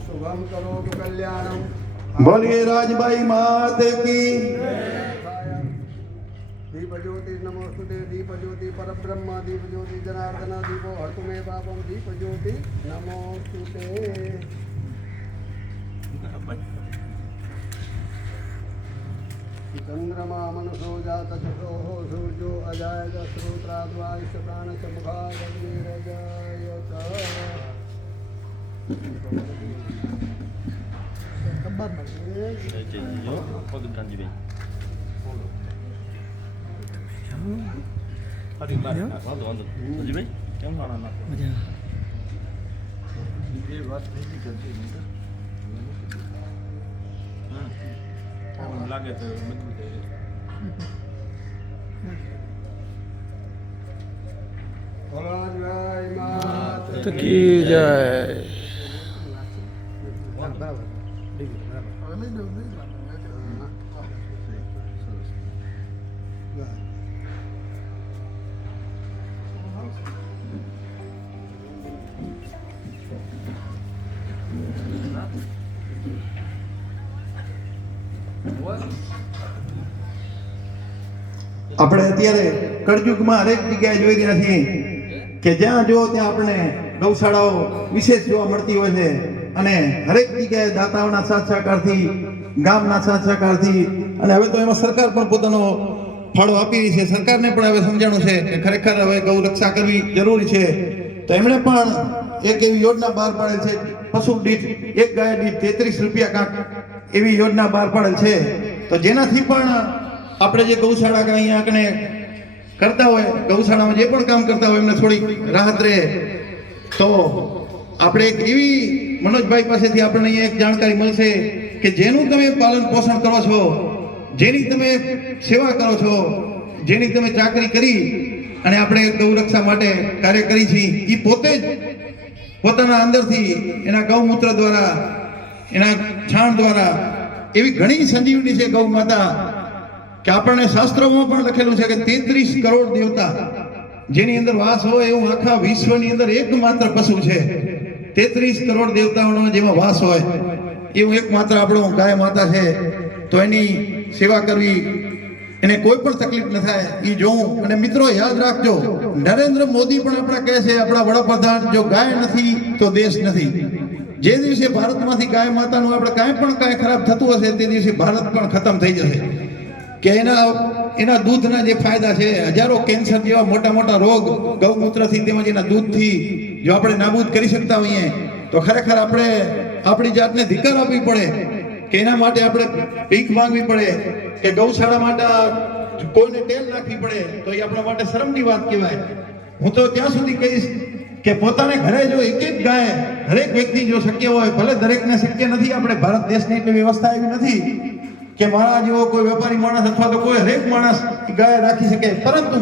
शुभम करो तो कल्याणम। बोलिए राजबाई मात की। दीप ज्योति नमोस्तुते। दीप ज्योति परब्रह्म। दीप ज्योति जनार्दन। दीपो हर्तु मे पापम। दीप ज्योति नमोस्तुते। चंद्रमा मनुषो जात चक्षो सूर्यो अजायत श्रोत्राद्वायुष प्राणच मुखादग्निरजायत। लागे तो की जय। આપણે અત્યારે કળયુગમાં હરેક જગ્યાએ જોઈ રહ્યા છીએ કે જ્યાં જો ત્યાં આપણે ગૌશાળાઓ વિશેષ જોવા મળતી હોય છે અને હરેક જગ્યાએ દાતાઓના સાથ સહકારથી, ગામના સાથ સહકારથી, અને હવે તો એમાં સરકાર પણ પોતાનો ફાળો આપી રહી છે. સરકારને પણ હવે સમજાણું છે કે ખરેખર હવે ગૌ રક્ષા કરવી જરૂરી છે. તો એમણે પણ એક એવી યોજના બહાર પાડેલ છે, પશુ દીઠ એક ગાય દીઠ 33 રૂપિયા કાંક એવી યોજના બહાર પાડેલ છે. તો જેનાથી પણ આપણે જે ગૌશાળા કે અહીંયા કને કરતા હોય, ગૌશાળામાં જે પણ કામ કરતા હોય એમને થોડીક રાહત રહે. તો આપણે એક એવી મનોજભાઈ પાસેથી આપણને અહીંયા એક જાણકારી મળશે કે જેનું તમે પાલન પોષણ કરો છો, જેની તમે સેવા કરો છો, જેની તમે ચાકરી કરી અને આપણે ગૌરક્ષા માટે કાર્ય કરી છે, એ પોતે જ પોતાના અંદરથી એના ગૌમૂત્ર દ્વારા, એના છાણ દ્વારા એવી ઘણી સંજીવની છે ગૌ માતા કે આપણને શાસ્ત્રોમાં પણ લખેલું છે કે 33 કરોડ દેવતા જેની અંદર વાસ હોય એવું આખા વિશ્વની અંદર એકમાત્ર પશુ છે. 33 કરોડ દેવતાઓનો જેમાં વાસ હોય એવું એકમાત્ર આપણો ગાય માતા છે. તો એની સેવા કરવી, એને કોઈ પણ તકલીફ ન થાય એ જોવું. અને મિત્રો યાદ રાખજો, નરેન્દ્ર મોદી પણ આપણા કહે છે, આપણા વડાપ્રધાન, જો ગાય નથી તો દેશ નથી. જે દિવસે ભારતમાંથી ગાય માતાનું આપણે કાંઈ ખરાબ થતું હશે તે દિવસે ભારત પણ ખતમ થઈ જશે. કે એના દૂધના જે ફાયદા છે, હજારો કેન્સર જેવા મોટા મોટા રોગ ગૌમૂત્રથી તેમજ એના દૂધથી જો આપણે નાબૂદ કરી શકતા હોઈએ તો ખરેખર આપણે આપણી જાતને ધિક્કાર આપવી પડે કે એના માટે આપણે ભીખ માંગવી પડે કે ગૌશાળા માટે કોઈને તેલ નાખવી પડે તો એ આપણા માટે શરમની વાત કહેવાય. હું તો ત્યાં સુધી કહીશ કે પોતાને ઘરે જો એક એક ગાય હરેક વ્યક્તિ જો શક્ય હોય, ભલે દરેકને શક્ય નથી, આપણે ભારત દેશની એટલી વ્યવસ્થા એવી નથી કે મારા જેવો કોઈ વેપારી માણસ અથવા તો કોઈ હરેક માણસ ગાય રાખી શકે, પરંતુ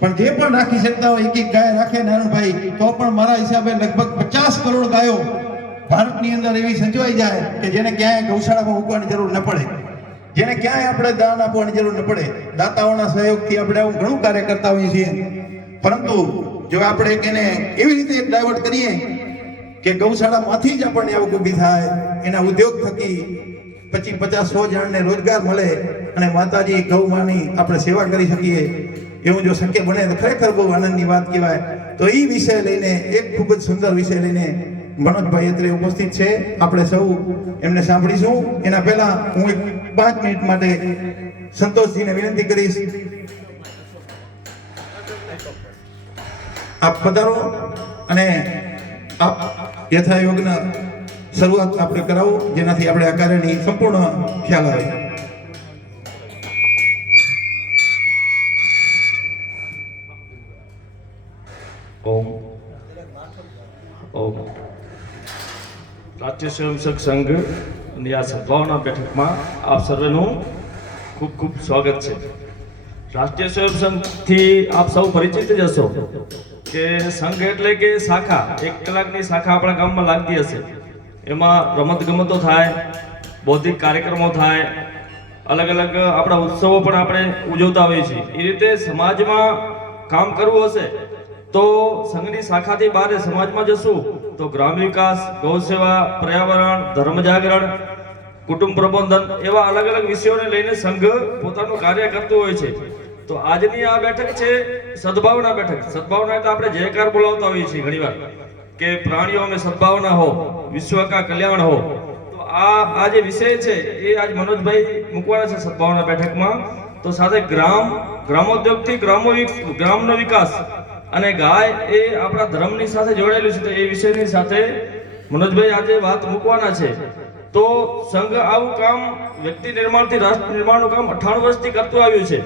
પણ જે પણ રાખી શકતા હોય એક એક ગાય રાખે નારણભાઈ, તો પણ મારા હિસાબે લગભગ 50 કરોડ ગાયો ભારતની અંદર એવી સંજવાઈ જાય કે જેને ક્યાંય ગૌશાળામાં મૂકવાની જરૂર ન પડે, જેને ક્યાંય આપણે દાન આપવાની જરૂર ન પડે. દાતાઓના સહયોગથી આપણે આવું ઘણું કાર્ય કરતા હોઈએ છીએ. પરંતુ જો આપણે એને એવી રીતે ડાયવર્ટ કરીએ કે ગૌશાળામાંથી જ આપણને આવક ઊભી થાય, એના ઉદ્યોગ થકી 25, 50, 100 જણને રોજગાર મળે અને માતાજી ગૌ માની આપણે સેવા કરી શકીએ, એવું જો શક્ય બને તો ખરેખર બહુ આનંદની વાત કહેવાય. તો એ વિષય લઈને, એક ખૂબ જ સુંદર વિષય લઈને મનોજભાઈ અત્રે ઉપસ્થિત છે. આપણે સૌ એમને સાંભળીશું. એના પહેલા હું 5 મિનિટ માટે સંતોષજીને વિનંતી કરીશ, આપ પધારો અને આપ યથાયોગના શરૂઆત આપણે કરાવો, જેનાથી આપણે આ કાર્યની સંપૂર્ણ ખ્યાલ આવે. ઓમ ઓમ. રાષ્ટ્રીય સ્વયંસેવક સંઘની આ સદભાવના બેઠકમાં આપ સર્વેનું ખૂબ ખૂબ સ્વાગત છે. રાષ્ટ્રીય સ્વયંસેવકથી આપ સૌ પરિચિત જ હશો કે સંઘ એટલે કે શાખા, 1 કલાકની શાખા આપણા ગામમાં લાગતી હશે. એમાં રમતગમતો થાય, બૌદ્ધિક કાર્યક્રમો થાય, અલગ અલગ આપણા ઉત્સવો પણ આપણે ઉજવતા હોઈએ છીએ. એ રીતે સમાજમાં કામ કરવું હશે તો સંઘની શાખાથી બહાર સમાજમાં જશું તો ગ્રામ વિકાસ, ગૌ સેવા, પર્યાવરણ, ધર્મ જાગરણ, કુટુંબ પ્રબંધન એવા અલગ અલગ વિષયોને લઈને સંઘ પોતાનું કાર્ય કરતું હોય છે. તો આજની આ બેઠક છે સદભાવના બેઠક. સદભાવના એટલે આપણે જયકાર બોલાવતા હોઈએ છીએ ઘણીવાર કે પ્રાણીઓ में સદભાવના हो, વિશ્વ કા કલ્યાણ हो. તો આ જે વિષય છે એ આજ મનોજભાઈ મૂકવાના છે સદભાવના બેઠકમાં. તો સાથે ગ્રામોદ્યોગથી ગ્રામનો વિકાસ અને ગાય એ આપણા ધર્મની સાથે જોડાયેલું છે. તો એ વિષયની સાથે મનોજભાઈ આજે વાત મૂકવાના છે. તો સંઘ આવું કામ વ્યક્તિ નિર્માણથી રાષ્ટ્ર નિર્માણનું કામ 98 વર્ષથી કરતું આવ્યું છે.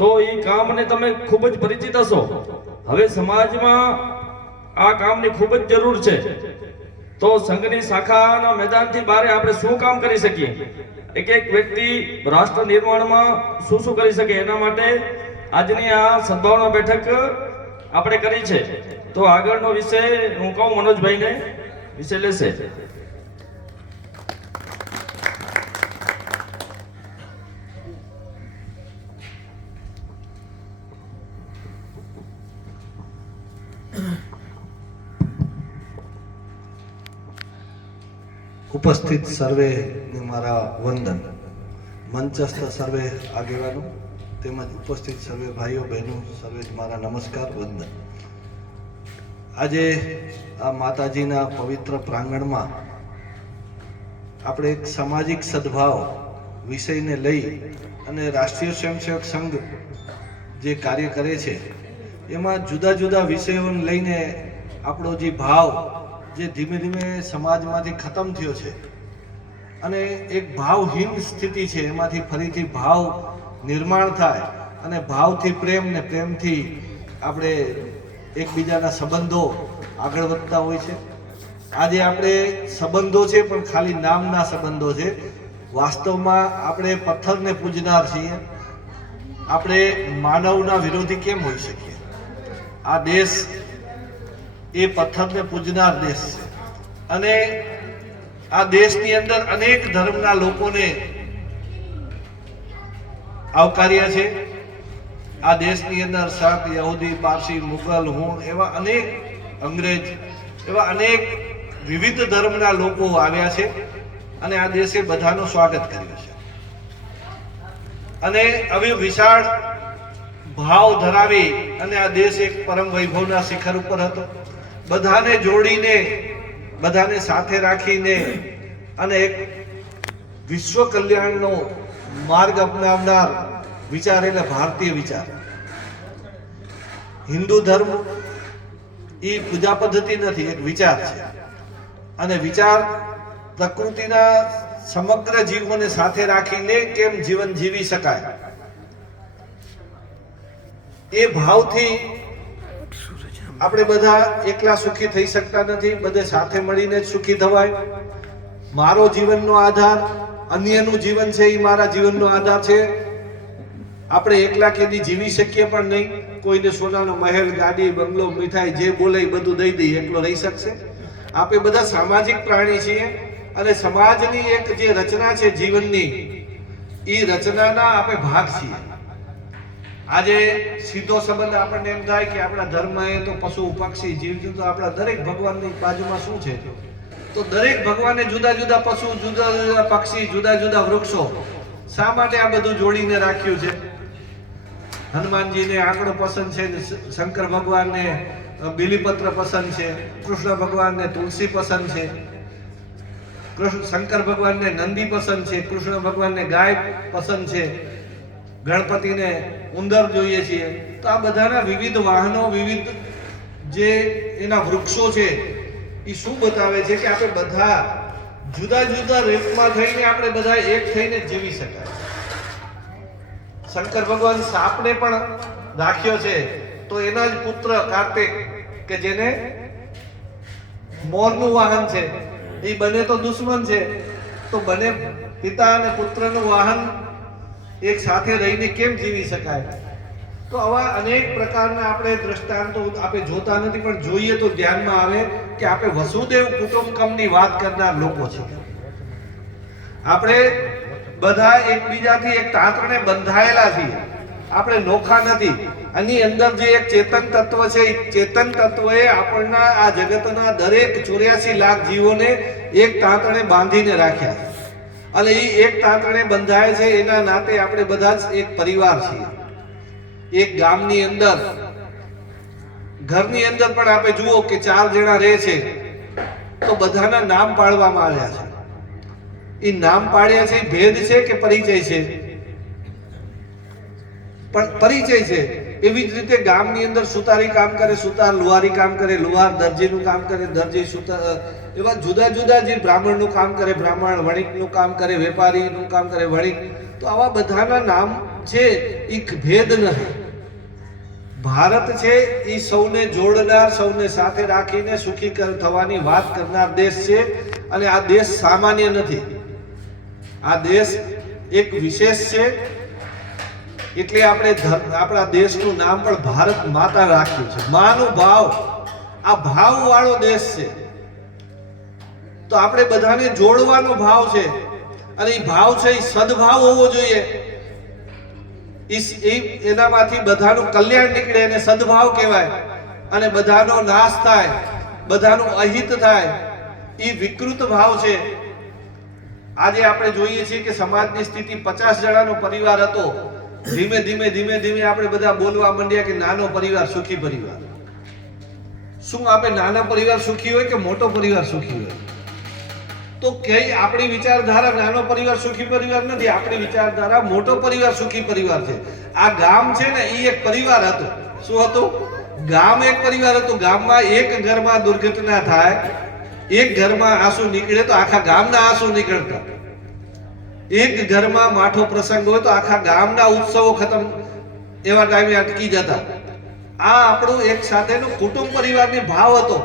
તો એ કામને તમે ખૂબ જ પરિચિત હશો. હવે સમાજમાં આ કામની ખૂબ જ જરૂર છે. તો સંઘની શાખાના મેદાનથી બહાર આપણે શું કામ કરી શકીએ, એક વ્યક્તિ રાષ્ટ્ર નિર્માણમાં શું શું કરી શકે, એના માટે આજની આ સદભાવના બેઠક આપણે કરી છે. તો આગળનો વિષય હું કહું મનોજભાઈને, વિષય લેશે. ઉપસ્થિત સર્વે મારા વંદન. મંચસ્થ સર્વે આગેવાનો તેમજ ઉપસ્થિત સર્વે ભાઈઓ બહેનો સર્વે મારા નમસ્કાર, વંદન. આજે આ માતાજીના પવિત્ર પ્રાંગણમાં આપણે એક સામાજિક સદભાવ વિષયને લઈ અને રાષ્ટ્રીય સ્વયંસેવક સંઘ જે કાર્ય કરે છે એમાં જુદા જુદા વિષયોને લઈને આપણો જે ભાવ જે ધીમે ધીમે સમાજમાંથી ખતમ થયો છે અને એક ભાવહીન સ્થિતિ છે, એમાંથી ફરીથી ભાવ નિર્માણ થાય અને ભાવથી પ્રેમ ને પ્રેમથી આપણે એકબીજાના સંબંધો આગળ વધતા હોય છે. આજે આપણે સંબંધો છે પણ ખાલી નામના સંબંધો છે. વાસ્તવમાં આપણે પથ્થરને પૂજનાર છીએ. આપણે માનવના વિરોધી કેમ હોઈ શકીએ? આ દેશ એ પથ્થરને પૂજનાર દેશ છે અને આ દેશની અંદર અનેક ધર્મના લોકોને આવકાર્યા છે. આ દેશની અંદર શક, યહૂદી, પારસી, મુગલ, હુણ એવા અનેક, અંગ્રેજ એવા અનેક વિવિધ ધર્મના લોકો આવ્યા છે અને આ દેશે બધાનું સ્વાગત કર્યું છે. અને હવે વિશાળ ભાવ ધરાવી અને આ દેશ એક પરમ વૈભવના શિખર ઉપર હતો. બધાને જોડીને, બધાને સાથે રાખીને અને એક વિશ્વ કલ્યાણનો માર્ગ અપનાવનાર વિચાર એટલે ભારતીય વિચાર. હિન્દુ ધર્મ એ પૂજા પદ્ધતિ નથી, એક વિચાર છે અને વિચાર પ્રકૃતિના સમગ્ર જીવોને સાથે રાખીને કેમ જીવન જીવી શકાય એ ભાવથી આપણે બધા એકલા સુખી થઈ શકતા નથી, બધે સાથે મળીને જ સુખી થવાય. મારો જીવનનો આધાર અન્યનું જીવન છે, એ મારા જીવનનો આધાર છે. આપણે એકલા કેદી જીવી શકીએ પણ નહીં. કોઈને સોનાનો મહેલ, ગાડી, બંગલો, મીઠાઈ જે બોલે એ બધું દઈ દઈએ, એકલો રહી શકશે? આપણે બધા સામાજિક પ્રાણી છીએ અને સમાજની એક જે રચના છે જીવનની, એ રચનાના આપણે ભાગ છીએ. આજે સીધો સંબંધ આપણને એમ થાય કે આપણા ધર્મ એ તો પશુ, પક્ષી, જીવજંતુ, આપણા દરેક ભગવાનની બાજુમાં શું છે? તો દરેક ભગવાને જુદા જુદા પશુ, જુદા જુદા પક્ષી, જુદા જુદા વૃક્ષો, શા માટે આ બધું જોડીને રાખ્યું છે? હનુમાનજીને આંકડો પસંદ છે, શંકર ભગવાનને બીલીપત્ર પસંદ છે, કૃષ્ણ ભગવાનને તુલસી પસંદ છે, શંકર ભગવાનને નંદી પસંદ છે, કૃષ્ણ ભગવાનને ગાય પસંદ છે, ગણપતિને ઉંદર જોઈએ છીએ. તો આ બધાના વિવિધ વાહનો, વિવિધ જે એના વૃક્ષો છે એ શું બતાવે છે કે આપણે બધા જુદા જુદા રીતમાં થઈને આપણે બધા એક થઈને જીવી શકાય. શંકર ભગવાન સાપને પણ રાખ્યો છે તો એના જ પુત્ર કાર્તિક કે જેને મોરનું વાહન છે, એ બને તો દુશ્મન છે, તો બને પિતા અને પુત્રનું વાહન એક સાથે રહીને કેમ જીવી શકાય? તો આવા અનેક પ્રકારના આપણે દ્રષ્ટાંતો આપણે જોતા નથી, પણ જોઈએ તો ધ્યાનમાં આવે કે આપણે વસુદેવ કુટુંબકમની વાત કરનાર લોકો છે. આપણે બધા એકબીજાથી એક તાંતણે બંધાયેલા છીએ. આપણે નોખા નથી. આની અંદર જે એક ચેતન તત્વ છે, એ ચેતન તત્વએ આપણના આ જગતના દરેક 84 લાખ જીવોને એક તાંતણે બાંધીને રાખ્યા છે. અને એ એક તાંતણે બંધાય છે, એના નાતે આપણે બધા જ એક પરિવાર છીએ. એક ગામની અંદર, ઘરની અંદર પણ આપણે જુઓ કે 4 જણા રહે છે તો બધાના નામ પાડવામાં આવ્યા છે. એ નામ પાડ્યા છે, ભેદ છે કે પરિચય છે? પણ પરિચય છે. એવી જ રીતે ગામની અંદર સુતારી કામ કરે, સુતાર લુહારી કામ કરે, લુહાર દરજીનું કામ કરે, દરજી સુતાર, એવા જુદા જુદા જે બ્રાહ્મણનું કામ કરે, બ્રાહ્મણ વણિકનું કામ કરે, વેપારીનું કામ કરે, વણિક. તો આવા બધાના નામ છે, એ ભેદ નથી. ભારત છે એ સૌને જોડનાર, સૌને સાથે રાખીને સુખી થવાની વાત કરનાર દેશ છે. અને આ દેશ સામાન્ય નથી, આ દેશ એક વિશેષ છે. એટલે આપણે આપણા દેશનું નામ પણ ભારત માતા રાખ્યું છે. માનો ભાવ, આ ભાવ વાળો દેશ છે. તો આપણે બધાને જોડવાનો ભાવ છે. અને એ ભાવ છે એ સદભાવ હોવો જોઈએ. એનામાંથી બધાનું કલ્યાણ નીકળે એને સદભાવ કહેવાય. અને બધાનો નાશ થાય, બધાનું અહિત થાય, એ વિકૃત ભાવ છે. આજે આપણે જોઈએ છીએ કે સમાજની સ્થિતિ 50 જણાનો પરિવાર હતો, ધીમે ધીમે આપણે બધા બોલવા માંડ્યા કે નાનો પરિવાર સુખી પરિવાર. શું આપણે નાના પરિવાર સુખી હોય કે મોટો પરિવાર સુખી હોય? તો કે આપણી વિચારધારા નાનો પરિવાર સુખી પરિવાર નથી, આપણી વિચારધારા મોટો પરિવાર સુખી પરિવાર છે. આ ગામ છે ને, એ એક પરિવાર હતો. શું હતું? ગામ એક પરિવાર હતું. ગામમાં એક ઘરમાં દુર્ઘટના થાય, એક ઘરમાં આંસુ નીકળે તો આખા ગામના આંસુ નીકળતા. એક ઘરમાં માઠો પ્રસંગ હોય તો આખા ગામના ઉત્સવો ખતમ, એવા ટાઈમે અટકી જતા. આ આપણું એક સાથેનો કુટુંબ પરિવારની ભાવ હતો.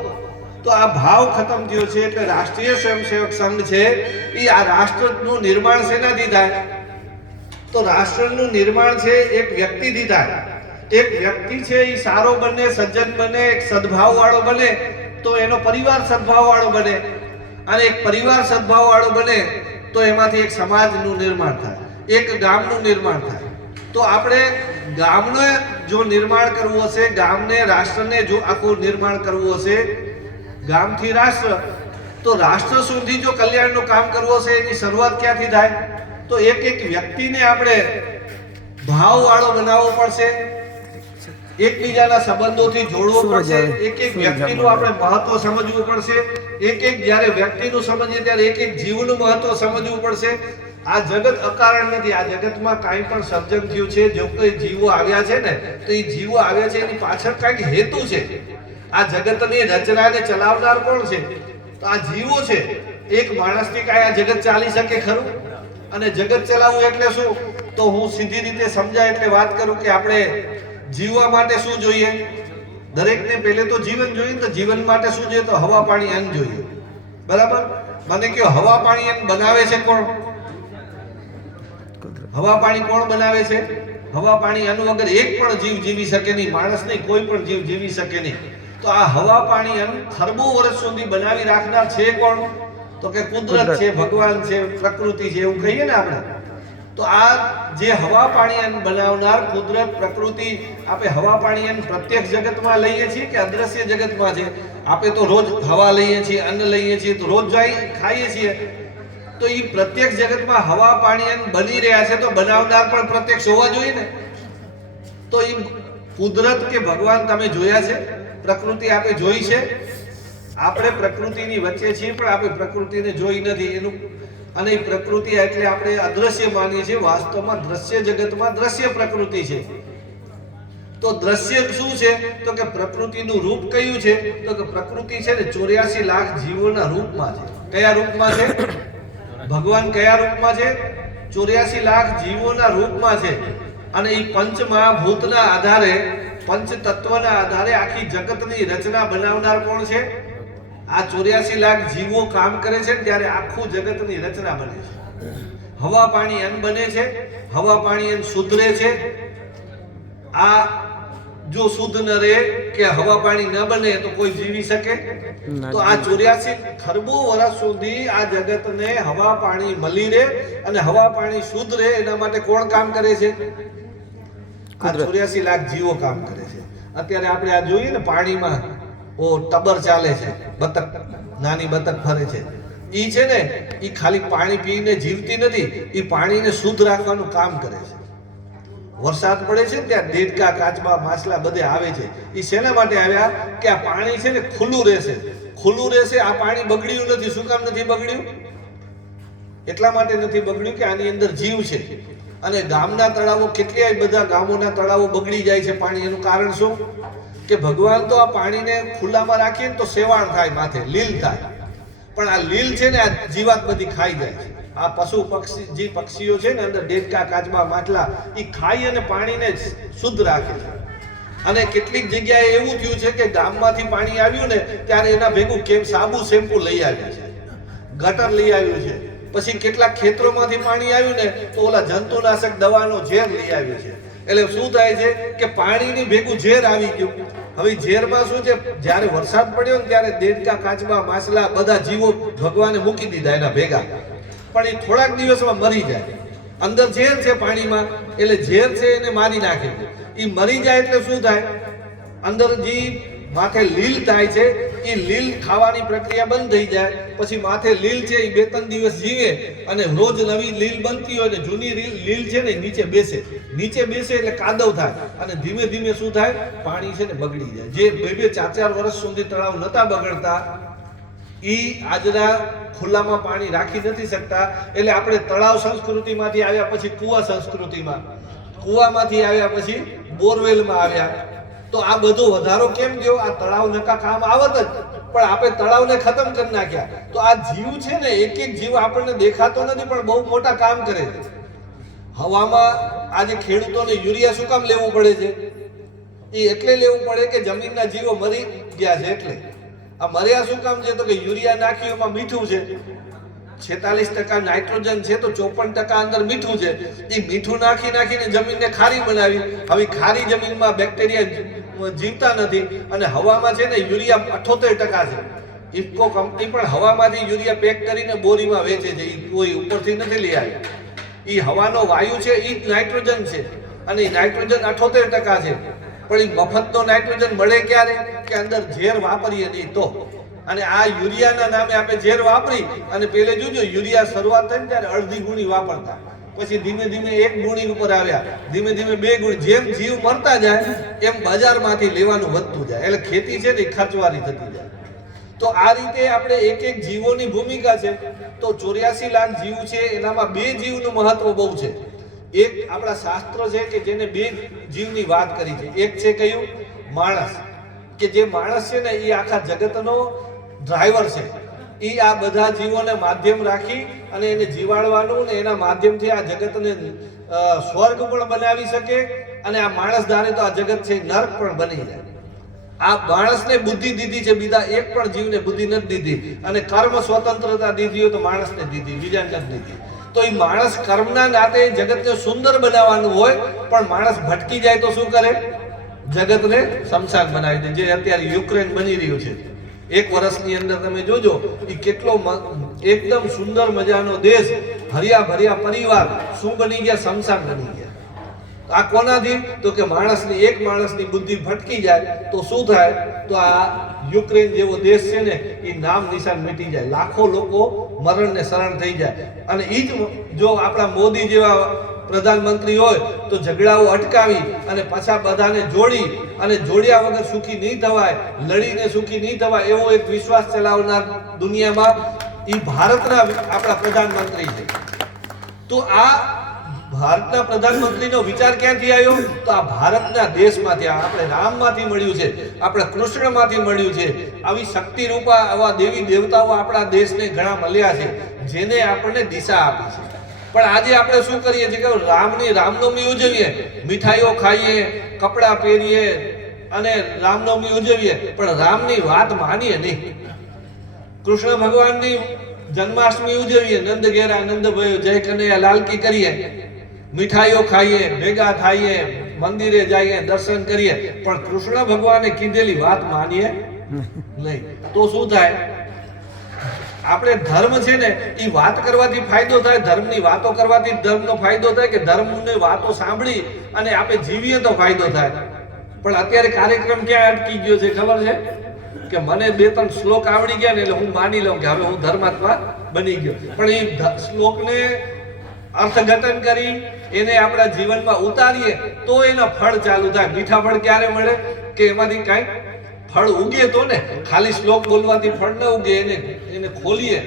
તો આ ભાવ ખતમ થયો છે. એટલે રાષ્ટ્રીય સ્વયંસેવક સંઘ છે એ આ રાષ્ટ્રનું નિર્માણ શેનાથી થાય? તો રાષ્ટ્રનું નિર્માણ છે એક વ્યક્તિથી થાય. એક વ્યક્તિ છે એ સારો બને, સજ્જન બને, એક સદભાવ વાળો બને તો એનો પરિવાર સદભાવ વાળો બને. અને એક પરિવાર સદભાવ વાળો બને તો એમાંથી એક સમાજનું નિર્માણ થાય, એક ગામનું નિર્માણ થાય. તો આપણે ગામને જો નિર્માણ કરવું હશે, ગામને, રાષ્ટ્રને જો આખું નિર્માણ કરવું હશે, ગામથી રાષ્ટ્ર, તો રાષ્ટ્ર સુધી જો કલ્યાણનું કામ કરવું હશે, એની શરૂઆત ક્યાંથી થાય? તો એક એક વ્યક્તિને આપણે ભાવવાળો બનાવવો પડશે, એકબીજાના સંબંધોથી જોડવો પડશે, એક એક વ્યક્તિનું આપણે મહત્વ સમજવું પડશે. એક એક જ્યારે વ્યક્તિનું સમજીએ ત્યારે એક એક જીવનું મહત્વ સમજવું પડશે. આ જગત અકારણ નથી. આ જગતમાં કાંઈ પણ સર્જન થયું છે, જો કોઈ જીવો આવ્યા છે ને, તો એ જીવો આવ્યા છે એની પાછળ કાંઈક હેતુ છે. આ જગતની રચનાને ચલાવનાર કોણ છે? તો આ જીવો છે. એક માણસથી કાંઈ આ જગત ચાલી શકે ખરું? અને જગત ચલાવવું એટલે શું? તો હું સીધી રીતે સમજાય એટલે વાત કરું કે આપણે જીવવા માટે શું જોઈએ? દરેકને પહેલે તો જીવન જોઈએ. તો જીવન માટે શું જોઈએ? તો હવા, પાણી, અન્ન જોઈએ. બરાબર? મને કહો, હવા, પાણી, અન્ન બનાવે છે કોણ? હવા, પાણી કોણ બનાવે છે? હવા, પાણી, અન્ન વગર એક પણ જીવ જીવી શકે નહીં. માણસ નહીં, કોઈ પણ જીવ જીવી શકે નહીં. તો આ હવા, પાણી, અન્ન ખરબો વર્ષ સુધી બનાવી રાખનાર છે કોણ? તો કે કુદરત છે, ભગવાન છે, પ્રકૃતિ છે, એવું કહીએ ને આપણે. તો આ જે હવા, પાણી, અન્ન બનાવનાર કુદરત, પ્રકૃતિ, આપણે હવા, પાણી, અન્ન પ્રત્યક્ષ જગતમાં લઈએ છીએ કે અદ્રશ્ય જગતમાં છે? આપણે તો રોજ હવા લઈએ છીએ, અન્ન લઈએ છીએ, તો રોજ જઈ ખાઈએ છીએ. તો એ પ્રત્યક્ષ જગતમાં હવા, પાણી, અન્ન બની રહ્યા છે, તો બનાવનાર પણ પ્રત્યક્ષ હોવા જોઈએ ને. તો એ કુદરત કે ભગવાન તમે જોયા છે? પ્રકૃતિ આપણે જોઈ છે? આપણે પ્રકૃતિની વચ્ચે છીએ પણ આપણે પ્રકૃતિને જોઈ નથી. એનું અને એ પ્રકૃતિ એટલે આપણે અદ્રશ્ય માનીએ છીએ. વાસ્તવમાં દ્રશ્ય જગતમાં દ્રશ્ય પ્રકૃતિ છે. તો દ્રશ્ય શું છે? તો કે પ્રકૃતિનું રૂપ કયું છે? તો કે પ્રકૃતિ છે ને 84 લાખ જીવોના રૂપમાં છે. કયા રૂપમાં છે? ભગવાન કયા રૂપમાં છે? 84 લાખ જીવોના રૂપમાં છે. અને એ પંચમહાભૂતના આધારે, પંચ તત્વના આધારે આખી જગતની રચના બનાવનાર કોણ છે? આ 84 લાખ જીવો કામ કરે છે ત્યારે આખું જગતની રચના બને છે. હવા, પાણી, અન્ન બને છે. હવા, પાણી, અન્ન સુધરે છે. આ જો શુદ્ધ ન રહે કે હવા, પાણી ન બને તો કોઈ જીવી શકે? તો આ 84 ખરબો વર્ષ સુધી આ જગતને હવા, પાણી મળી રહે અને હવા, પાણી શુદ્ધ રહે એના માટે કોણ કામ કરે છે? આ 84 લાખ જીવો કામ કરે છે. અત્યારે આપણે આ જોઈએ ને પાણીમાં ટબર ચાલે છે, બતક, નાની બતક ફરે છે. ઈ છે ને ઈ ખાલી પાણી પીને જીવતી નથી, ઈ પાણીને શુદ્ધ રાખવાનું કામ કરે છે. વરસાદ પડે છે ને ત્યાં દેડકા, કાચબા, માછલા બધે આવે છે. ઈ શેના માટે આવ્યા કે આ પાણી છે ને ખુલ્લું રહેશે, ખુલ્લું રહેશે. આ પાણી બગડ્યું નથી. શું કામ નથી બગડ્યું? એટલા માટે નથી બગડ્યું કે આની અંદર જીવ છે. અને ગામના તળાવો, કેટલાય બધા ગામોના તળાવો બગડી જાય છે પાણી. એનું કારણ શું? કે ભગવાન તો આ પાણીને ખુલ્લામાં રાખીએ ને તો સેવાણ થાય, માથે લીલ થાય. પણ આ લીલ છે ને આ જીવાત બધી ખાઈ જાય છે. આ પશુ પક્ષી, જે પક્ષીઓ છે ને અંદર દેડકા, કાચબા, માટલા, એ ખાઈ અને પાણીને શુદ્ધ રાખે છે. અને કેટલીક જગ્યાએ એવું થયું છે કે ગામમાંથી પાણી આવ્યું ને ત્યારે એના ભેગું સાબુ, શેમ્પુ લઈ આવ્યું છે, ગટર લઈ આવ્યું છે. પછી કેટલાક ખેતરોમાંથી પાણી આવ્યું ને તો ઓલા જંતુનાશક દવાનો ઝેર લઈ આવ્યું છે. એટલે શું થાય છે કે પાણીની ભેગું ઝેર આવી ગયું. હવે ઝેરમાં શું છે, જ્યારે વરસાદ પડ્યો ને ત્યારે દેડકા, કાચબા, માછલા બધા જીવો ભગવાને મૂકી દીધા એના ભેગા. પણ એ થોડાક દિવસમાં મરી જાય. અંદર ઝેર છે પાણીમાં, એટલે ઝેર છે એને મારી નાખે. એ મરી જાય એટલે શું થાય, અંદર જે માથે લીલ થાય છે એ લીલ ખાવાની પ્રક્રિયા બંધ થઈ જાય. પછી માથે લીલ છે એ 2-3 દિવસ જીવે અને રોજ નવી લીલ બનતી હોય ને જૂની લીલ છે ને નીચે બેસે. નીચે બેસે એટલે કાદવ થાય અને ધીમે ધીમે શું થાય, પાણી છે ને બગડી જાય. જે 2-4 વર્ષ સુધી તળાવ નતા બગડતા ઈ આજના ખુલ્લામાં પાણી રાખી નથી શકતા. એટલે આપણે તળાવ સંસ્કૃતિમાંથી આવ્યા પછી કુવા સંસ્કૃતિમાં, કુવામાંથી આવ્યા પછી બોરવેલમાં આવ્યા. તો આ બધો વધારો કેમ ગયો? આ તળાવ નકા કામ આવત જ, પણ આપણે તળાવને ખતમ કરી નાખ્યા. તો આ જીવ છે ને, એક એક જીવ આપણને દેખાતો નથી પણ બહુ મોટા કામ કરે છે. હવામાં આજે ખેડૂતોને યુરિયા શું કામ લેવું પડે છે? એ એટલે લેવું પડે કે જમીનના જીવો મરી ગયા છે એટલે. આ મર્યા શું કામ છે? તો કે યુરિયા નાખ્યું એમાં મીઠું છે, 46% નાઇટ્રોજન છે તો 54% અંદર મીઠું છે. એ મીઠું નાખીને જમીનને ખારી બનાવી. હવે ખારી જમીનમાં બેક્ટેરિયા જીવતા નથી. અને હવામાં છે ને યુરિયા 78% છે. ઇફકો કંપની પણ હવામાંથી યુરિયા પેક કરીને બોરીમાં વેચે છે. એ કોઈ ઉપરથી નથી લઈ આવી. એ હવાનો વાયુ છે એ જ નાઇટ્રોજન છે અને નાઇટ્રોજન 78% છે. પણ એ મફતનો નાઇટ્રોજન મળે ક્યારે? કે અંદર ઝેર વાપરીએ નહીં તો. અને આ યુરિયાના નામે આપણે ઝેર વાપરી અને પેલે જોજો યુરિયા શરૂઆત થઈ ને ત્યારે અડધી ગુણી વાપરતા, પછી ધીમે ધીમે 1 ગુણી ઉપર આવ્યા, ધીમે ધીમે 2 ગુણી. જેમ જીવ મરતા જાય એમ બજારમાંથી લેવાનું વધતું જાય. એટલે ખેતી છે ને ખર્ચવાળી થતી જાય. તો આ રીતે આપણે એક એક જીવોની ભૂમિકા છે. તો 84 લાખ જીવ છે, એનામાં 2 જીવનું મહત્વ બહુ છે. એક આપણા શાસ્ત્રો છે કે જેને 2 જીવની વાત કરી છે. એક છે કયું? માણસ. કે જે માણસ છે ને એ આખા જગતનો ડ્રાઈવર છે. એ આ બધા જીવોને માધ્યમ રાખી અને એને જીવાડવાનું ને એના માધ્યમથી આ જગતને સ્વર્ગ પણ બનાવી શકે. અને આ માણસ ધારે તો આ જગત છે નર્ક પણ બની જાય. આ માણસને બુદ્ધિ દીધી છે, બીજા એક પણ જીવને બુદ્ધિ નથી દીધી. અને કર્મ સ્વતંત્રતા દીધી હોય તો માણસને દીધી, બીજાને નથી દીધી. તો એ માણસ કર્મના નાતે જગતને સુંદર બનાવવાનું હોય, પણ માણસ ભટકી જાય તો શું કરે? જગતને શમશાન બનાવી દે. જે અત્યારે યુક્રેન બની રહ્યું છે, 1 વર્ષની અંદર તમે જોજો એ કેટલો એકદમ સુંદર મજાનો દેશ, હરિયા ભર્યા પરિવાર શું બની ગયા? શમશાન બની ગયા. આ કોનાથી? તો કે માણસની, એક માણસની બુદ્ધિ ભટકી જાય તો શું થાય? તો આ યુક્રેન જેવો દેશ છે ને એ નામ નિશાન મિટી જાય. લાખો લોકો મરણને શરણ થઈ જાય. અને એ જ જો આપણા મોદી જેવા પ્રધાનમંત્રી હોય તો ઝઘડાઓ અટકાવી અને પાછા બધાને જોડી, અને જોડ્યા વગર સુખી નહીં થવાય, લડીને સુખી નહીં થવાય એવો એક વિશ્વાસ ચલાવનાર દુનિયામાં એ ભારતના આપણા પ્રધાનમંત્રી છે. તો આ ભારતના પ્રધાનમંત્રીનો વિચાર ક્યાંથી આવ્યો? તો આ ભારતના દેશમાંથી, આપણે રામમાંથી મળ્યું છે, આપણે કૃષ્ણમાંથી મળ્યું છે. આવી શક્તિ રૂપા આવા દેવી દેવતાઓ આપણા દેશને ઘણા મળ્યા છે, જેને આપણને દિશા આપી છે. પણ આજે આપણે શું કરીએ છીએ કે રામનવમી ઉજવીએ, મીઠાઈઓ ખાઈએ, કપડાં પહેરીએ અને રામનવમી ઉજવીએ, પણ રામની વાત માનીએ નહીં. કૃષ્ણ ભગવાનની જન્માષ્ટમી ઉજવીએ, નંદ ઘેરા નંદ ભયો જય કનૈયા લાલકી કરીએ, મીઠાઈઓ ખાઈએ, ભેગા થાઈએ, મંદિરે જઈએ, દર્શન કરીએ, પણ કૃષ્ણ ભગવાને કીધેલી વાત માનીએ નહીં. તો શું થાય? આપણે ધર્મ છે ને એ વાત કરવાથી ફાયદો થાય, ધર્મની વાતો કરવાથી ધર્મનો ફાયદો થાય, કે ધર્મની વાતો સાંભળી અને આપણે જીવીએ તો ફાયદો થાય. પણ અત્યારે કાર્યક્રમ ક્યાં અટકી ગયો છે ખબર છે? કે મને 2-3 શ્લોક આવડી ગયા ને એટલે હું માની લઉં કે હવે હું ધર્માત્મા બની ગયો. પણ એ શ્લોકને અર્થઘટન કરી એને આપણા જીવનમાં ઉતારીએ તો એના ફળ ચાલુ થાય. મીઠા ફળ ક્યારે મળે? કે એમાંથી કાંઈ ફળ ઉગે તો ને, ખાલી શ્લોક બોલવાથી ફળ ન ઉગે. એને ખોલીએ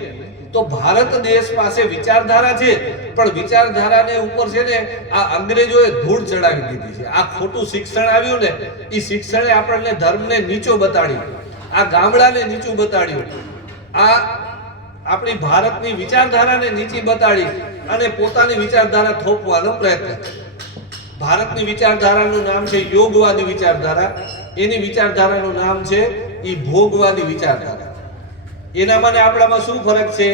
તો ભારત દેશ પાસે વિચારધારા છે, પણ વિચારધારાને ઉપર છે ને આ અંગ્રેજોએ ધૂળ ચડાવી દીધી છે. આ ખોટું શિક્ષણ આવ્યું ને, એ શિક્ષણે આપણને ધર્મને નીચો બતાડ્યું, આ ગામડાને નીચું બતાડ્યું, આ આપણી ભારતની વિચારધારાને નીચી બતાડી અને પોતાની વિચારધારા થોપવાનો પ્રયત્ન. ભારતની વિચારધારાનું નામ છે યોગવાદી વિચારધારા, એની વિચારધારાનું નામ છે ઈ ભોગવાદી વિચારધારા. એનામાં ને આપણામાં શું ફરક છે?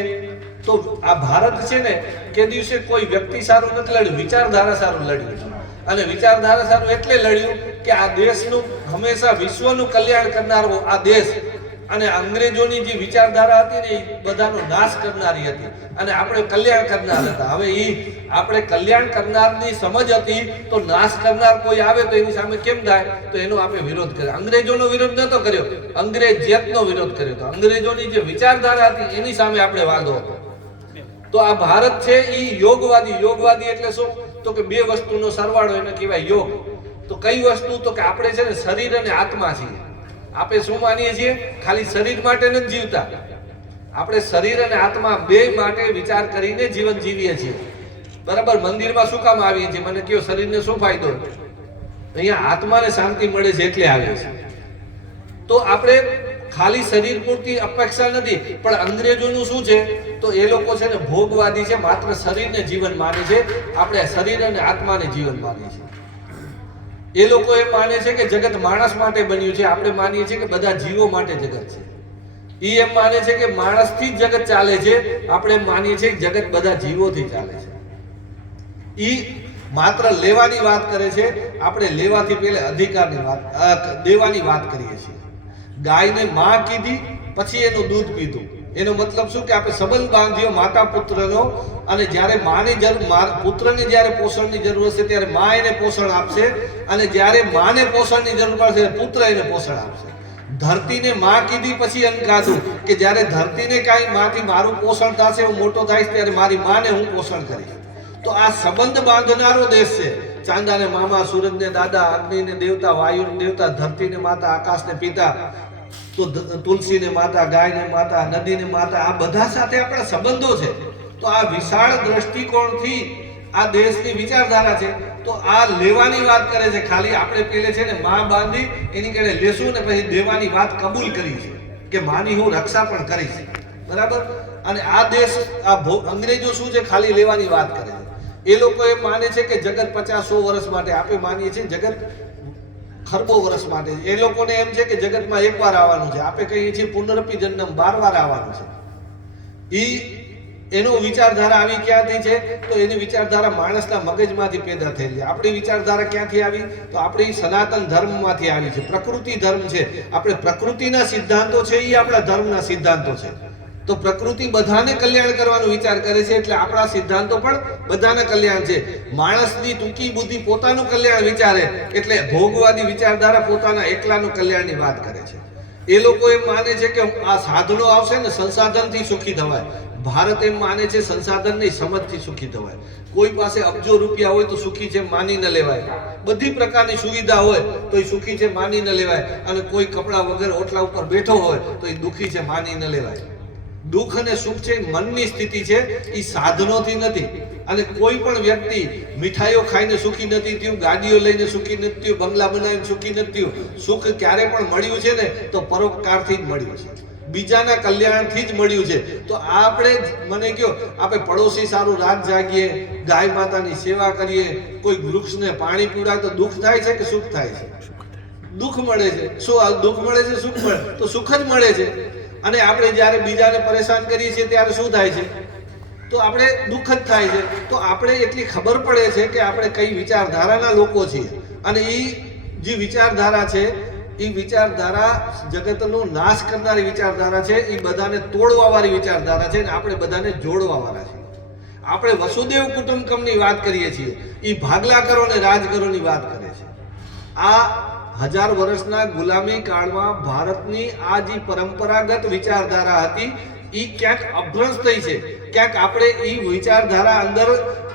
તો આ ભારત છે ને કે દિવસે કોઈ વ્યક્તિ સારું નથી લડ્યું, વિચારધારા સારું લડ્યું. અને વિચારધારા સારું એટલે લડ્યું કે આ દેશનું હંમેશા વિશ્વનું કલ્યાણ કરનારો આ દેશ, અને અંગ્રેજોની જે વિચારધારા હતી ને એ બધાનો નાશ કરનારી હતી અને આપણે કલ્યાણ કરનાર હતા. હવે એ આપણે કલ્યાણ કરનારની સમજ હતી તો નાશ કરનાર કોઈ આવે તો એની સામે કેમ થાય? તો એનો આપણે વિરોધ કર્યો. અંગ્રેજોનો વિરોધ નતો કર્યો, અંગ્રેજિયતનો વિરોધ કર્યો હતો. અંગ્રેજોની જે વિચારધારા હતી એની સામે આપણે વાંધો હતો. તો આ ભારત છે એ યોગવાદી. યોગવાદી એટલે શું? તો કે 2 વસ્તુનો સરવાળો એને કહેવાય યોગ. તો કઈ વસ્તુ? તો કે આપણે છે ને શરીર અને આત્મા છીએ. આપણે શું માનીએ છીએ? ખાલી શરીર માટે નથી જીવતા, આપણે શરીર અને આત્મા 2 માટે વિચાર કરીને જીવન જીવીએ છીએ. બરાબર? મંદિરમાં શું કામ આવીએ છીએ? મને કયો, શરીરને શું ફાયદો? અહીંયા આત્માને શાંતિ મળે છે એટલે આવીએ છીએ. તો આપણે ખાલી શરીર પૂરતી અપેક્ષા નથી. પણ અંગ્રેજોનું શું છે? તો એ લોકો છે ને ભોગવાદી છે, માત્ર શરીરને જીવન માને છે. આપણે શરીર અને આત્માને જીવન માનીએ છીએ. એ લોકો એમ માને છે કે જગત માણસ માટે બન્યું છે, આપણે માનીએ છીએ કે બધા જીવો માટે જગત છે. એ એમ માને છે કે માણસથી જ જગત ચાલે છે, આપણે એમ માનીએ છીએ કે જગત બધા જીવોથી ચાલે છે. એ માત્ર લેવાની વાત કરે છે, આપણે લેવાથી પહેલા અધિકારની વાત, દેવાની વાત કરીએ છીએ. ગાયને માં કીધી પછી એનું દૂધ પીધું. એનો મતલબ શું? કે આપણે સંબંધ બાંધ્યો માતા પુત્રનો, અને જ્યારે માની જરૂર, પુત્રને જ્યારે પોષણની જરૂર હશે ત્યારે માં એને પોષણ આપશે, અને જ્યારે માને પોષણની જરૂર પડશે પુત્ર એને પોષણ આપશે. ધરતીને માં કીધી પછી અન્ન ખાધું, કે જ્યારે ધરતીને કાંઈ માંથી મારું પોષણ થશે, હું મોટો થઈશ ત્યારે મારી માને હું પોષણ કરીશ. તો આ સંબંધ બાંધનારો દેશ છે. ચાંદાને મામા, સૂરજને દાદા, અગ્નિને દેવતા, વાયુને દેવતા, ધરતીને માતા, આકાશને પિતા, તો તુલસીને માતા, ગાયને માતા, નદીને માતા, આ બધા સાથે આપણા સંબંધો છે. તો આ વિશાળ દ્રષ્ટિકોણથી આ દેશની વિચારધારા છે. તો આ લેવાની વાત કરે છે. ખાલી આપણે પેલે છે ને માં બાંધી એની કડે લેશું ને પછી દેવાની વાત કબૂલ કરી છે કે માની હું રક્ષા પણ કરીશ. બરાબર? અને આ દેશ, આ અંગ્રેજો શું છે? ખાલી લેવાની વાત કરે છે. એ લોકો એમ માને છે કે જગત 50-100 વર્ષ માટે, આપણે માનીએ છીએ જગત ખરબો વર્ષ માટે. એ લોકોને એમ છે કે જગતમાં એકવાર આવવાનું છે, આપણે કહીએ છીએ પુનરપી જન્મ 12 વાર આવવાનું છે. એનો વિચારધારા આવી ક્યાંથી છે? તો એની વિચારધારા માણસના મગજમાંથી પેદા થયેલી. આપણી વિચારધારા ક્યાંથી આવી? તો આપણી સનાતન ધર્મમાંથી આવી છે. પ્રકૃતિ ધર્મ છે. આપણે પ્રકૃતિના સિદ્ધાંતો છે એ આપણા ધર્મના સિદ્ધાંતો છે. તો પ્રકૃતિ બધાને કલ્યાણ કરવાનો વિચાર કરે છે, એટલે આપણા સિદ્ધાંતો પણ બધાને કલ્યાણ છે. માણસની ટૂંકી બુદ્ધિ પોતાનું કલ્યાણ વિચારે, એટલે ભોગવાદી વિચારધારા પોતાના એકલાનું કલ્યાણની વાત કરે છે. એ લોકો એમ માને છે કે આ સાધનો આવશે ને સંસાધનથી સુખી થવાય. ભારત એમ માને છે સંસાધનની સમજથી સુખી થવાય. કોઈ પાસે અબજો રૂપિયા હોય તો સુખી છે માની ન લેવાય, બધી પ્રકારની સુવિધા હોય તો એ સુખી છે માની ન લેવાય, અને કોઈ કપડા વગર ઓટલા ઉપર બેઠો હોય તો એ દુઃખી છે માની ન લેવાય. દુઃખ અને સુખ છે મનની સ્થિતિ છે, એ સાધનોથી નથી. અને કોઈ પણ વ્યક્તિ મીઠાઈઓ ખાઈને સુખી નથી થયું, ગાડીઓ લઈને સુખી નથી થયું, બંગલા બનાવીને સુખી નથી થયું. સુખ ક્યારે પણ મળ્યું છે ને તો પરોપકારથી જ મળ્યું છે, બીજાના કલ્યાણથી જ મળ્યું છે. તો આપણે, મને કહો, આપણે પડોશી સારું રાત જાગીએ, ગાય માતાની સેવા કરીએ, કોઈ વૃક્ષને પાણી પીવડાવે તો દુઃખ થાય છે કે સુખ થાય છે? દુઃખ મળે છે. શું દુઃખ મળે છે? સુખ મળે તો સુખ જ મળે છે. અને આપણે જ્યારે બીજાને પરેશાન કરીએ છીએ ત્યારે શું થાય છે? તો આપણે દુઃખ જ થાય છે. તો આપણે એટલી ખબર પડે છે કે આપણે કઈ વિચારધારાના લોકો છીએ, અને એ જે વિચારધારા છે એ વિચારધારા જગતનો નાશ કરનારી વિચારધારા છે, એ બધાને તોડવા વાળી વિચારધારા છે, અને આપણે બધાને જોડવા વાળા છીએ. આપણે વસુદેવ કુટુંબકમની વાત કરીએ છીએ, એ ભાગલા કરો ને રાજ કરોની વાત કરે છે. આ 1000 વર્ષના ગુલામી કાળમાં ભારતની આ જે પરંપરાગત વિચારધારા હતી એ ક્યાંક અભ્રંશ થઈ છે. ક્યાંક આપણે એ વિચારધારા અંદર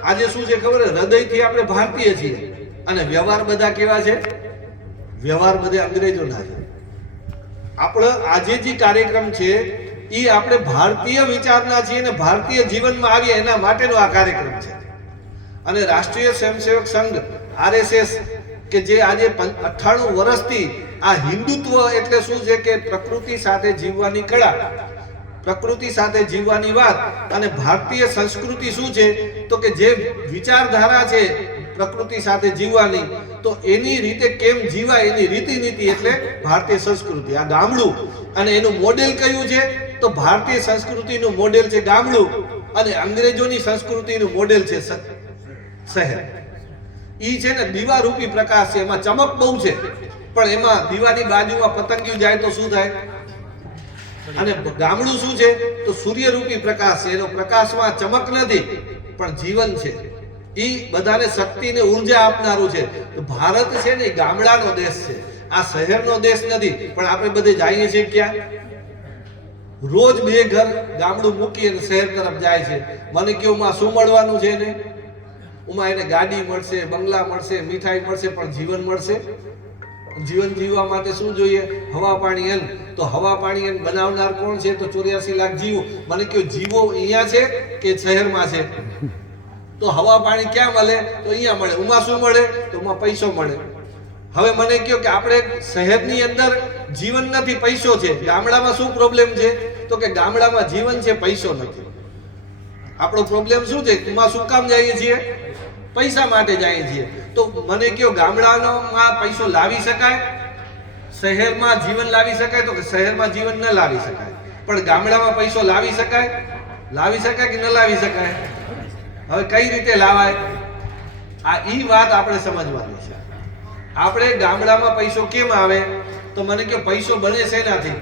આજે શું છે ખબર, હૃદયથી આપણે ભારતીય છીએ અને વ્યવહાર બધા કેવા છે, વ્યવહાર બધે અંગ્રેજોના છે. આપણો આજે જે કાર્યક્રમ છે એ આપણે ભારતીય વિચારના છીએ અને ભારતીય જીવનમાં આવીએ એના માટેનો આ કાર્યક્રમ છે. અને રાષ્ટ્રીય સ્વયંસેવક સંઘ RSS કે જે આજે 98 વર્ષથી આ હિન્દુત્વ એટલે શું છે કે પ્રકૃતિ સાથે જીવવાની કળા, પ્રકૃતિ સાથે જીવવાની વાત, અને ભારતીય સંસ્કૃતિ શું છે તો કે જે વિચારધારા છે પ્રકૃતિ સાથે જીવવાની, તો એની રીતે કેમ જીવાય એની રીતિ નીતિ એટલે ભારતીય સંસ્કૃતિ. આ ગામડું અને એનું મોડેલ કયું છે તો ભારતીય સંસ્કૃતિનું મોડેલ છે ગામડું અને અંગ્રેજોની સંસ્કૃતિનું મોડેલ છે શહેર. ઈ છે ને દીવા રૂપી પ્રકાશ છે, એમાં ચમક બહુ છે, પણ એમાં દીવાની બાજુમાં પતંગિયું જાય તો શું થાય? અને ગામડું શું છે તો સૂર્ય રૂપી પ્રકાશ છે, એનો પ્રકાશમાં ચમક નથી પણ જીવન છે. ઈ બધાને શક્તિ ને ઉર્જા આપનારું છે. તો ભારત છે ને ગામડાનો દેશ છે, આ શહેરનો દેશ નથી. પણ આપણે બધે જઈએ છીએ ક્યાં? રોજ 2 ઘર ગામડું મૂકી અને શહેર તરફ જાય છે. મને કેવું માં શું મળવાનું છે એને? ઉમાં એને ગાડી મળશે, બંગલા મળશે, મીઠાઈ મળશે, પણ જીવન મળશે? જીવન જીવવા માટે શું જોઈએ? હવા પાણી અન્ન. તો હવા પાણી અન્ન બનાવનાર કોણ છે? તો 84 લાખ જીવો. મને કહ્યું જીવો અહીંયા છે કે શહેરમાં છે? તો હવા પાણી ક્યાં મળે? તો અહીંયા મળે. ઉમાં શું મળે? તો ઉમાં પૈસો મળે. હવે મને કહ્યું કે આપણે શહેરની અંદર જીવન નથી, પૈસો છે. ગામડામાં શું પ્રોબ્લેમ છે તો કે ગામડામાં જીવન છે, પૈસો નથી. આપણો પ્રોબ્લેમ શું છે? ઉમાં શું કામ જઈએ છીએ? પૈસા માટે જઈએ છીએ. તો મને કહ્યું ગામડામાં પૈસો લાવી શકાય, શહેરમાં જીવન લાવી શકાય? તો કે શહેરમાં જીવન ન લાવી શકાય, પણ ગામડામાં પૈસો લાવી શકાય? લાવી શકાય કે ન લાવી શકાય? હવે કઈ રીતે લાવાય? આ ઈ વાત આપણે સમજવાની છે. આપણે ગામડામાં પૈસો કેમ આવે? તો મને કહો પૈસો બને શેનાથી?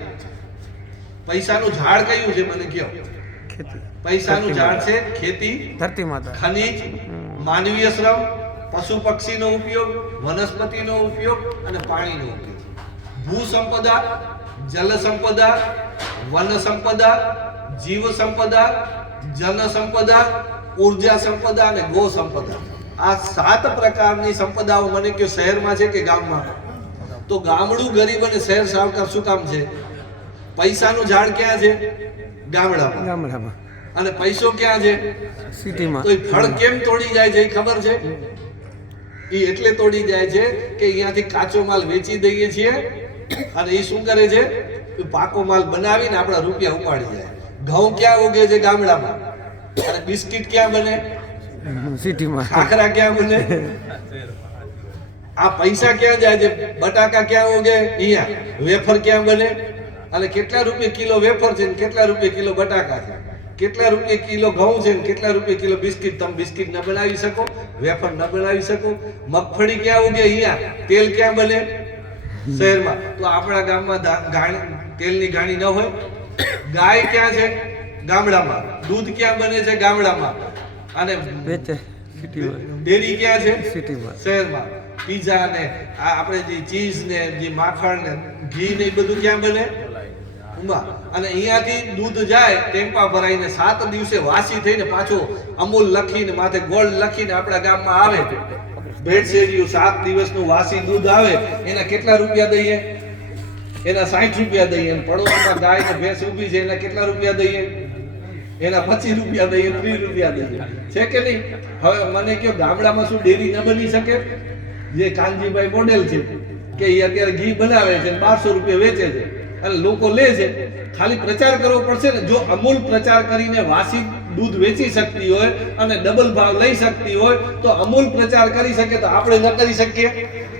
પૈસાનું ઝાડ કયું છે? મને કહો. પૈસાનું ઝાડ છે ખેતી, ધરતી માતા, ખનીજ, માનવીય શ્રમ, પશુ પક્ષીનો ઉપયોગ, વનસ્પતિનો ઉપયોગ અને પાણીનો ઉપયોગ. ભૂ સંપદા, જલ સંપદા, વન સંપદા, જીવ સંપદા, જન સંપદા, ઉર્જા સંપદા અને ગો સંપદા. આ 7 પ્રકારની સંપદાઓ મને કહો શહેરમાં છે કે ગામમાં? તો ગામડું ગરીબ અને શહેર સાવકાર શું કામ છે? પૈસાનું ઝાડ ક્યાં છે? ગામડામાં. અને પૈસો ક્યાં છે? સિટીમાં. તો એ ફળ કેમ તોડી જાય છે ખબર છે? એ એટલે તોડી જાય છે કે અહીંયાથી કાચો માલ વેચી દઈએ છીએ અને એ શું કરે છે? પાકો માલ બનાવીને આપણા રૂપિયા ઉપાડી જાય. ઘઉં ક્યાં ઉગે છે? ગામડામાં. અને બિસ્કિટ ક્યાં બને? સિટીમાં. ખાખરા ક્યાં બને? આ પૈસા ક્યાં જાય છે? બટાકા ક્યાં ઉગે? અહીંયા. વેફર ક્યાં બને? અને કેટલા રૂપિયા કિલો વેફર છે ને કેટલા રૂપિયા કિલો બટાકા છે? કેટલા રૂપિયા કિલો ઘઉં છે ને કેટલા રૂપિયા કિલો બિસ્કિટ? તમે બિસ્કિટ ન બનાવી શકો, વેફર ન બનાવી શકો. મગફળી ક્યાં ઉગે? અહીંયા. તેલ ક્યાં બને? શહેરમાં. તો આપણા ગામમાં તેલની ગાણી ન હોય? ગાય ક્યાં છે? ગામડામાં. દૂધ ક્યાં બને છે? ગામડામાં. અને ડેરી ક્યાં છે? સિટીમાં. શહેરમાં. પીઝા ને આપણે જે ચીઝ ને જે માખણ ને ઘી ને બધું ક્યાં બને? અને અહીંયાથી દૂધ જાય ટેમ્પા ભરાઈને 7 દિવસે વાસી થઈને પાછો અમૂલ લખીને માથે ગોલ્ડ લખીને આપણા ગામમાં આવે. ભેળસેળિયું 7 દિવસનું વાસી દૂધ આવે. એના કેટલા રૂપિયા દઈએ? એના 60 રૂપિયા દઈએ. પડોશમાં ગાય ને ભેંસ ઊભી છે એના કેટલા રૂપિયા દઈએ? એના 25 રૂપિયા દઈએ, 30 રૂપિયા દઈએ. છે કે નહીં? હવે મને કહો ગામડામાં શું ડેરી ન બની શકે? જે કાનજીભાઈ મોડેલ છે કે એ અત્યારે ઘી બનાવે છે 1200 રૂપિયા વેચે છે અને લોકો લે છે. ખાલી પ્રચાર કરવો પડશે ને. જો અમૂલ પ્રચાર કરીને વાસી દૂધ વેચી શકતી હોય અને ડબલ ભાવ લઈ શકતી હોય તો અમૂલ પ્રચાર કરી શકે, તો આપણે ન કરી શકીએ?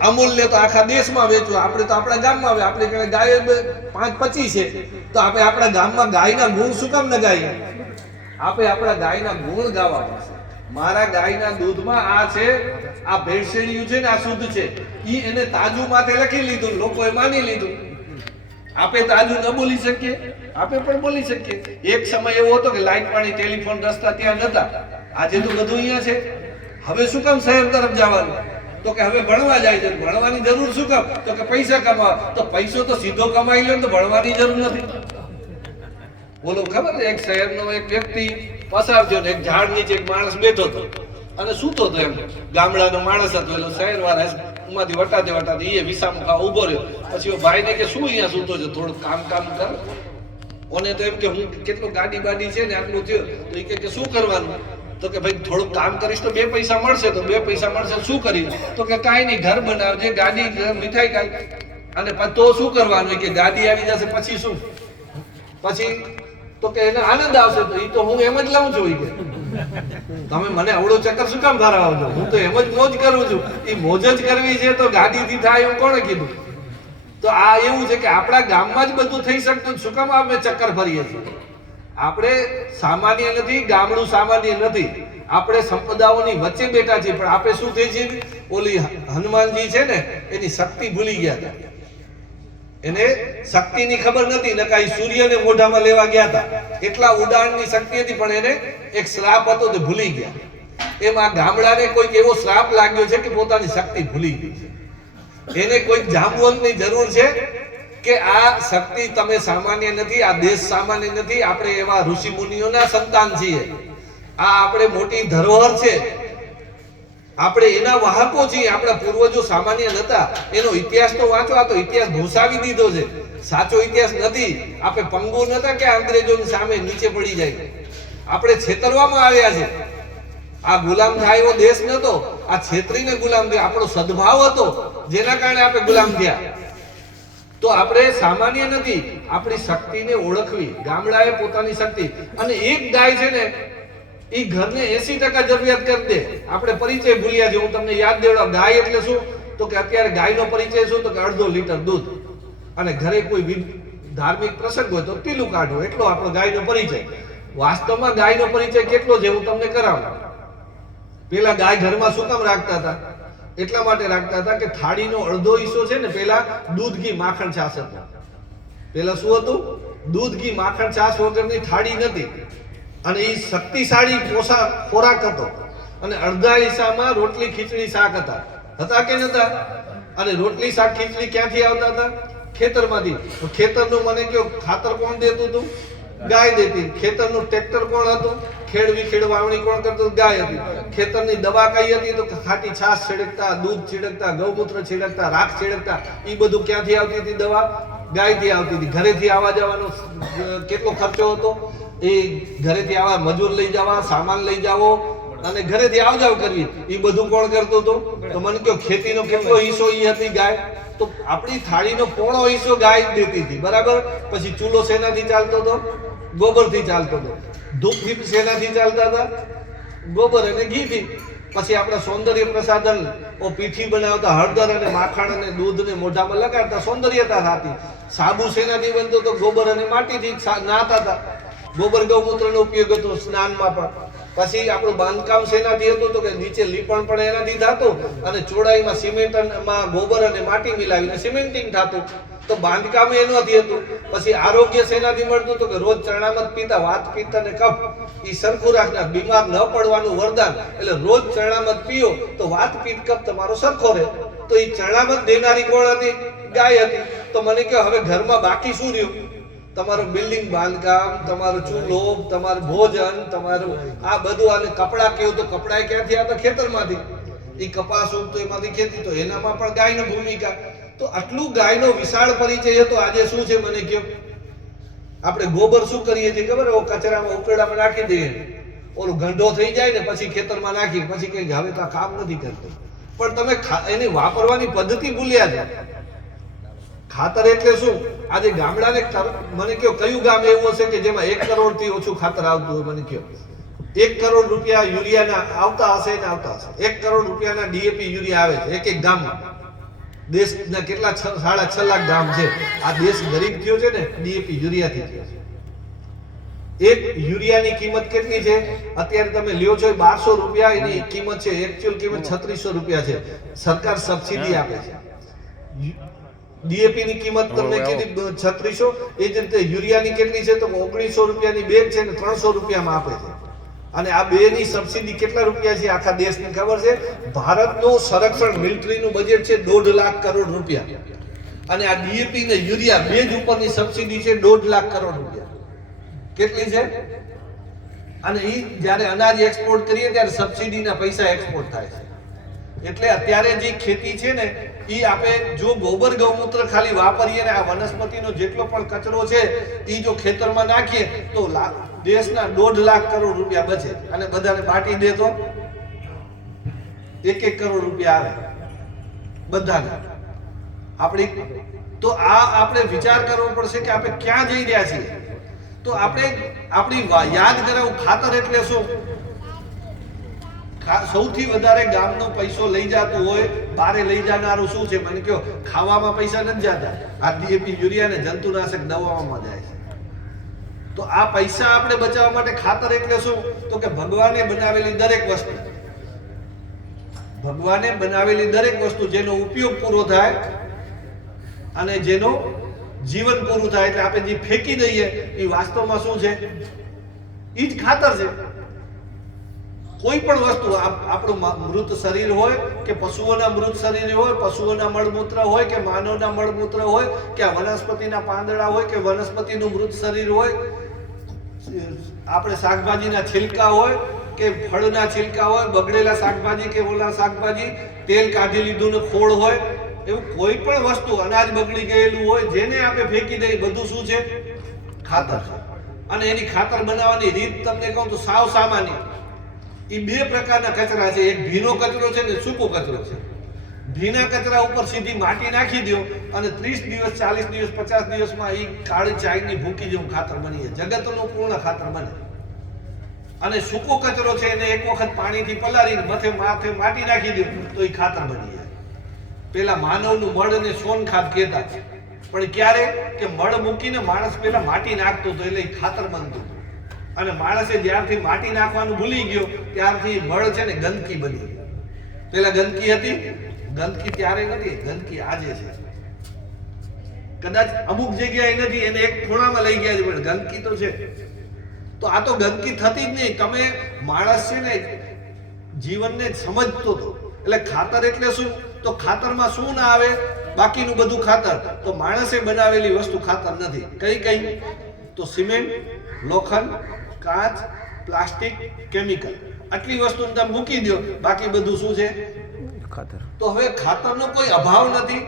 અમૂલને તો આખા દેશમાં વેચવું, આપણે તો આપણા ગામમાં આવે. આપણે ઘરે ગાય 5-25 છે તો આપણે આપણા ગામમાં ગાયના ગુણ શું કામ ન ગાઈએ? આપણે આપણા ગાયના ગુણ ગાવા પડશે. મારા ગાયના દૂધમાં આ છે, આ ભેળસેળિયું છે ને આ શુદ્ધ છે, ઈ એને તાજું માથે લખી લીધું, લોકોએ માની લીધું. આપે તાજું ન બોલી શકીએ? આપે પણ બોલી શકીએ. એક સમય એવો હતો કે લાઈટ, પાણી, ટેલિફોન, રસ્તા ત્યાં નતા. આજે તો બધું અહીંયા છે. હવે શું કામ શહેર તરફ જવાનું? તો કે હવે ભણવા જાય છે. ભણવાની જરૂર શું કામ? તો કે પૈસા કમાવા. તો પૈસો તો સીધો કમાઈ લે તો ભણવાની જરૂર નથી. બોલો, ખબર છે એક શહેરનો એક વ્યક્તિ પસાર થયો ને એક ઝાડ નીચે એક માણસ બેઠો હતો અને સૂતો હતો. એમ ગામડાનો માણસ હતો. એટલે શહેર વાળા ઉમાંથી વટાતે વટાતે એ વિસામો ખાવા ઉભો રહ્યો. પછી ભાઈને કે શું અહીંયા સૂતો છે, થોડું કામ કર. ઓને તો એમ કે હું કેટલું ગાડી બાડી છે ને આટલું થયું. તો એ કે શું કરવાનું? તો કે ભાઈ થોડું કામ કરીશ તો 2 પૈસા મળશે. તો 2 પૈસા મળશે શું કરીશ? તો કે કાંઈ નહીં, ઘર બનાવજે, ગાડી, મીઠાઈ ખાય. અને તો શું કરવાનું? કે ગાડી આવી જશે પછી શું? પછી તો કે એને આનંદ આવશે. તો એ તો હું એમ જ લાવું છું. કે તમે મને અવળો ચક્કર શું કામ ભરાવો છો? હું તો એમ જ મોજ કરું છું. એ મોજ જ કરવી છે તો ગાડીથી થાય એવું કોણે કીધું? તો આ એવું છે કે આપણા ગામમાં જ બધું થઈ શકતું, શું કામ આપણે ચક્કર ફરીએ છીએ? આપણે સામાન્ય નથી, ગામડું સામાન્ય નથી. આપણે સંપદાઓની વચ્ચે બેઠા છીએ. પણ આપણે શું થઈ છીએ? ઓલી હનુમાનજી છે ને એની શક્તિ ભૂલી ગયા હતા. એને શક્તિની ખબર નથી. નકાઈ સૂર્યને મોઢામાં લેવા ગયા હતા. એટલા ઉડાણની શક્તિ હતી પણ એને એક શ્રાપ હતો તે ભૂલી ગયા. એમ આ ગામડાને કોઈક એવો શ્રાપ લાગ્યો છે કે પોતાની શક્તિ ભૂલી ગઈ છે. એને કોઈક જાંબુવંતની જરૂર છે કે આ શક્તિ તમે સામાન્ય નથી, આ દેશ સામાન્ય નથી. આપણે એવા ઋષિ મુનિઓના સંતાન છીએ. આ આપણે મોટી ધરોહર છે. આપણે એના વાહકો છીએ. આપણા પૂર્વજો સામાન્ય નતા. એનો ઇતિહાસ તો વાંચો. આ તો ઇતિહાસ ભૂસાવી દીધો છે. સાચો ઇતિહાસ નથી. આપણે પંગુ નતા કે અંગ્રેજોની સામે નીચે પડી જાય. આપણે છેતરવામાં આવ્યા છે. આ ગુલામ થાય એવો દેશ નતો. આ છેતરીને ગુલામ થયા. આપણો સદભાવ હતો જેના કારણે આપણે ગુલામ થયા. તો આપણે સામાન્ય નથી. આપણી શક્તિને ઓળખવી. ગામડાએ પોતાની શક્તિ. અને એક ગાય છે ને એ ઘરને 80% જરૂરિયાત કરી દે. આપણે પરિચય ભૂલ્યા છે. હું તમને યાદ દેવડાવ. ગાય એટલે શું? તો કે અત્યારે ગાયનો પરિચય શું? તો કે 1/2 લીટર દૂધ. અને ઘરે કોઈ ધાર્મિક પ્રસંગ હોય તો પીલું કાઢવું. એટલો આપણો ગાયનો પરિચય. વાસ્તવમાં ગાયનો પરિચય કેટલો છે હું તમને કરાવું. પેલા ગાય ઘરમાં શું કામ રાખતા હતા? એટલા માટે રાખતા હતા કે થાળીનો 1/2 હિસ્સો છે ને પેલા દૂધ, ઘી, માખણ, છાશ હતો. પેલા શું હતું? દૂધ, ઘી, માખણ, છાશ વગરની થાળી નથી. અને એ શક્તિશાળી ખોરાક હતો. અને અડધા હિસ્સામાં રોટલી, ખીચડી, શાક હતા કે નતા? અને રોટલી, શાક, ખીચડી ક્યાંથી આવતા હતા? ખેતરમાંથી. તો ખેતરનું મને કયો ખાતર કોણ દેતું હતું? ગાય દેતી. ખેતરનું ટ્રેક્ટર કોણ હતું? ખેડ વાવણી કોણ કરતું? ગાય હતી. ખેતરની દવા કઈ હતી? તો ખાટી છાશ છિડકતા, દૂધ છિડકતા, ગૌમૂત્ર છિડકતા, રાખ છિડકતા. એ બધું ક્યાંથી આવતી હતી દવા? ગાયથી આવતી હતી. ઘરેથી આવવા જવાનો કેટલો ખર્ચો હતો? એ ઘરેથી આવા મજૂર લઈ જવા, સામાન લઈ જાવો અને ઘરેથી આવ જાવ કરવી. એ બધું કોણ કરતું હતું? તો મને કહો ખેતીનો કેટલો હિસ્સો ઈ હતી ગાય? તો આપણી થાળીનો પોણો હિસ્સો ગાય દેતી હતી. બરાબર. પછી ચૂલો શેનાથી ચાલતો હતો? ગોબરથી ચાલતો હતો. ધૂપથી શેનાથી ચાલતા હતા? ગોબર અને ઘીથી. પછી આપણા સૌંદર્ય પ્રસાધન પીઠી બનાવતા, હળદર અને માખણ અને દૂધને મોઢામાં લગાડતા, સૌંદર્યતા થતી. સાબુ શેનાથી બનતો તો? ગોબર અને માટીથી નાતા હતા. ગોબર ગૌમૂત્રનો ઉપયોગ હતો સ્નાનમાં પણ. પછી આપણું બાંધકામ શેનાથી હતું? તો કે નીચે લીપણ પણ એનાથી થતું અને ચોડાઈમાં સિમેન્ટમાં ગોબર અને માટી મિલાવીને સિમેન્ટિંગ થતું. તો બાંધકામ એનાથી હતું. પછી આરોગ્ય શેનાથી મળતું? તો કે રોજ ચરણામૃત પીતા. વાત, પિત્ત અને કફ એ સરખું રાખનાર, બીમાર ન પડવાનું વરદાન. એટલે રોજ ચરણામૃત પીઓ તો વાત, પિત્ત, કફ તમારો સરખો રહે. તો એ ચરણામૃત દેનારી કોણ હતી? ગાય હતી. તો મને કહો હવે ઘરમાં બાકી શું રહ્યું? તમારું બિલ્ડિંગ બાંધકામ, તમારો ચૂલો, તમારું ભોજન, તમારું આ બધું. અને કપડાં કેવું? તો કપડાં ક્યાંથી આવતા? ખેતરમાંથી. એ કપાસ ઉગતો એમાંથી ખેતી. તો એનામાં પણ ગાયની ભૂમિકા. તો આટલું ગાયનો વિશાળ પરિચય હતો. આજે શું છે મને કહો? આપણે ગોબર શું કરીએ છીએ ખબર? કચરામાં ઉકેડામાં નાખી દઈએ. ઓલું ગંઢો થઈ જાય ને પછી ખેતરમાં નાખી. પછી કઈ હવે તો કામ નથી કરતું. પણ તમે એની વાપરવાની પદ્ધતિ ભૂલ્યા છે. ખાતર એટલે શું? આજે ગામડાને મને કહો કયું ગામ એવું હશે કે જેમાં 1 કરોડથી ઓછું ખાતર આવતું હોય? મને કહો. 1 કરોડ રૂપિયા યુરિયાના આવતા હશે ને આવતા હશે. 1 કરોડ રૂપિયાના ડીએપી યુરિયા આવે છે એક ગામમાં. દેશના કેટલા 6.5 લાખ ગામ છે. આ દેશ ગરીબ થયો છે ને ડીએપી યુરિયાથી થયો છે. એક યુરિયાની કિંમત કેટલી છે અત્યારે તમે લ્યો છો 1200 રૂપિયા એની કિંમત છે, એકચ્યુઅલ કિંમત 3600 રૂપિયા છે, સરકાર સબસિડી આપે છે. ડીએપી ની કિંમત તમને કીધી 3600, એ જ રીતે યુરિયાની કેટલી છે તો 1900 રૂપિયાની બેગ છે ને 300 રૂપિયામાં આપે છે. અને આ બે ની સબસિડી કેટલા રૂપિયા છે આખા દેશની ખબર છે? ભારતનું સંરક્ષણ મિલિટરીનું બજેટ છે 1.5 લાખ કરોડ રૂપિયા, અને આ ડીએપી ને યુરિયા બે જ ઉપરની સબસિડી છે 1.5 લાખ કરોડ રૂપિયા. કેટલી છે? અને એ જ્યારે અનાજ એક્સપોર્ટ કરીએ ત્યારે સબસિડીના પૈસા એક્સપોર્ટ થાય છે. એટલે અત્યારે જે ખેતી છે ને એ આપણે જો ગોબર ગૌમૂત્ર ખાલી વાપરીએ ને આ વનસ્પતિનો જેટલો પણ કચરો છે એ જો ખેતરમાં નાખીએ તો દેશના 1.5 લાખ કરોડ રૂપિયા બચે, અને બધાને બાટી દે તો 1 કરોડ રૂપિયા આવે બધાને. તો આ આપણે વિચાર કરવો પડશે કે આપણે ક્યાં જઈ રહ્યા છીએ. તો આપણે આપણી યાદ કરાવું, ખાતર એટલે શું? સૌથી વધારે ગામનો પૈસો લઈ જતું હોય, બારે લઈ જનારું શું છે મને કહો? ખાવામાં પૈસા નથી જતા, આ ડીએપી યુરિયા ને જંતુનાશક દવાઓમાં જાય છે. તો આ પૈસા આપણે બચાવવા માટે ખાતર એટલે શું? તો કે ભગવાને બનાવેલી દરેક વસ્તુ, ભગવાને બનાવેલી દરેક વસ્તુ જેનો ઉપયોગ પૂરો થાય અને જેનો જીવન પૂરું થાય, એટલે આપણે જે ફેંકી દઈએ એ વાસ્તવમાં શું છે? એ જ ખાતર છે. કોઈ પણ વસ્તુ, આપણું મૃત શરીર હોય કે પશુઓના મૃત શરીર હોય, પશુઓના મળમૂત્ર હોય કે માનવના મળમૂત્ર હોય કે વનસ્પતિના પાંદડા હોય કે વનસ્પતિનું મૃત શરીર હોય, આપણે શાકભાજીના છિલકા હોય કે ફળના છિલકા હોય, બગડેલા શાકભાજી કે ઓલા શાકભાજી, તેલ કાઢી લીધું ને ખોળ હોય, એવું કોઈ પણ વસ્તુ, અનાજ બગડી ગયેલું હોય જેને આપણે ફેંકી દઈએ, બધું શું છે? ખાતર છે. અને એની ખાતર બનાવવાની રીત તમને કહું તો સાવ સામાન્ય. એ બે પ્રકારના કચરા છે, એક ભીનો કચરો છે ને સૂકો કચરો છે. ભીના કચરા ઉપર સીધી માટી નાખી દો અને 30 દિવસ 40 દિવસ 50 દિવસમાં એ કાળી ચાઈની ભૂકી જેવું ખાતર બની જાય, જગતનું પૂર્ણ ખાતર બને. અને સૂકો કચરો છે એને એક વખત પાણીથી પલાળીને માથે માટી નાખી દો તો એ ખાતર બની જાય. પેલા માનવનું મળ અને સોન ખાદ કહેતા, પણ ક્યારે કે મળ મૂકીને માણસ પેલા માટી નાખતો હતો એટલે એ ખાતર બનતું. અને માણસે જ્યારથી માટી નાખવાનું ભૂલી ગયો ત્યારથી મળ છે ને ગંદકી બની. પેલા ગંદકી હતી, ગંદકી ત્યારે નથી, ગંદકી આજે છે. કદાચ અમુક જગ્યાએ નથી, એને એક ખૂણામાં લઈ ગયા છે, પણ ગંદકી તો છે. તો આ તો ગંદકી થતી જ નહીં. તમે માણસ છે ને જીવનને સમજતો હતો. એટલે ખાતર એટલે શું? તો ખાતરમાં શું ના આવે? બાકીનું બધું ખાતર. તો માણસે બનાવેલી વસ્તુ ખાતર નથી. કઈ કઈ? તો સિમેન્ટ, લોખંડ, કાચ, પ્લાસ્ટિક, કેમિકલ, આટલી વસ્તુ તમે મૂકી દો, બાકી બધું શું છે? ખાતર. તો હવે ખાતરનો કોઈ અભાવ નથી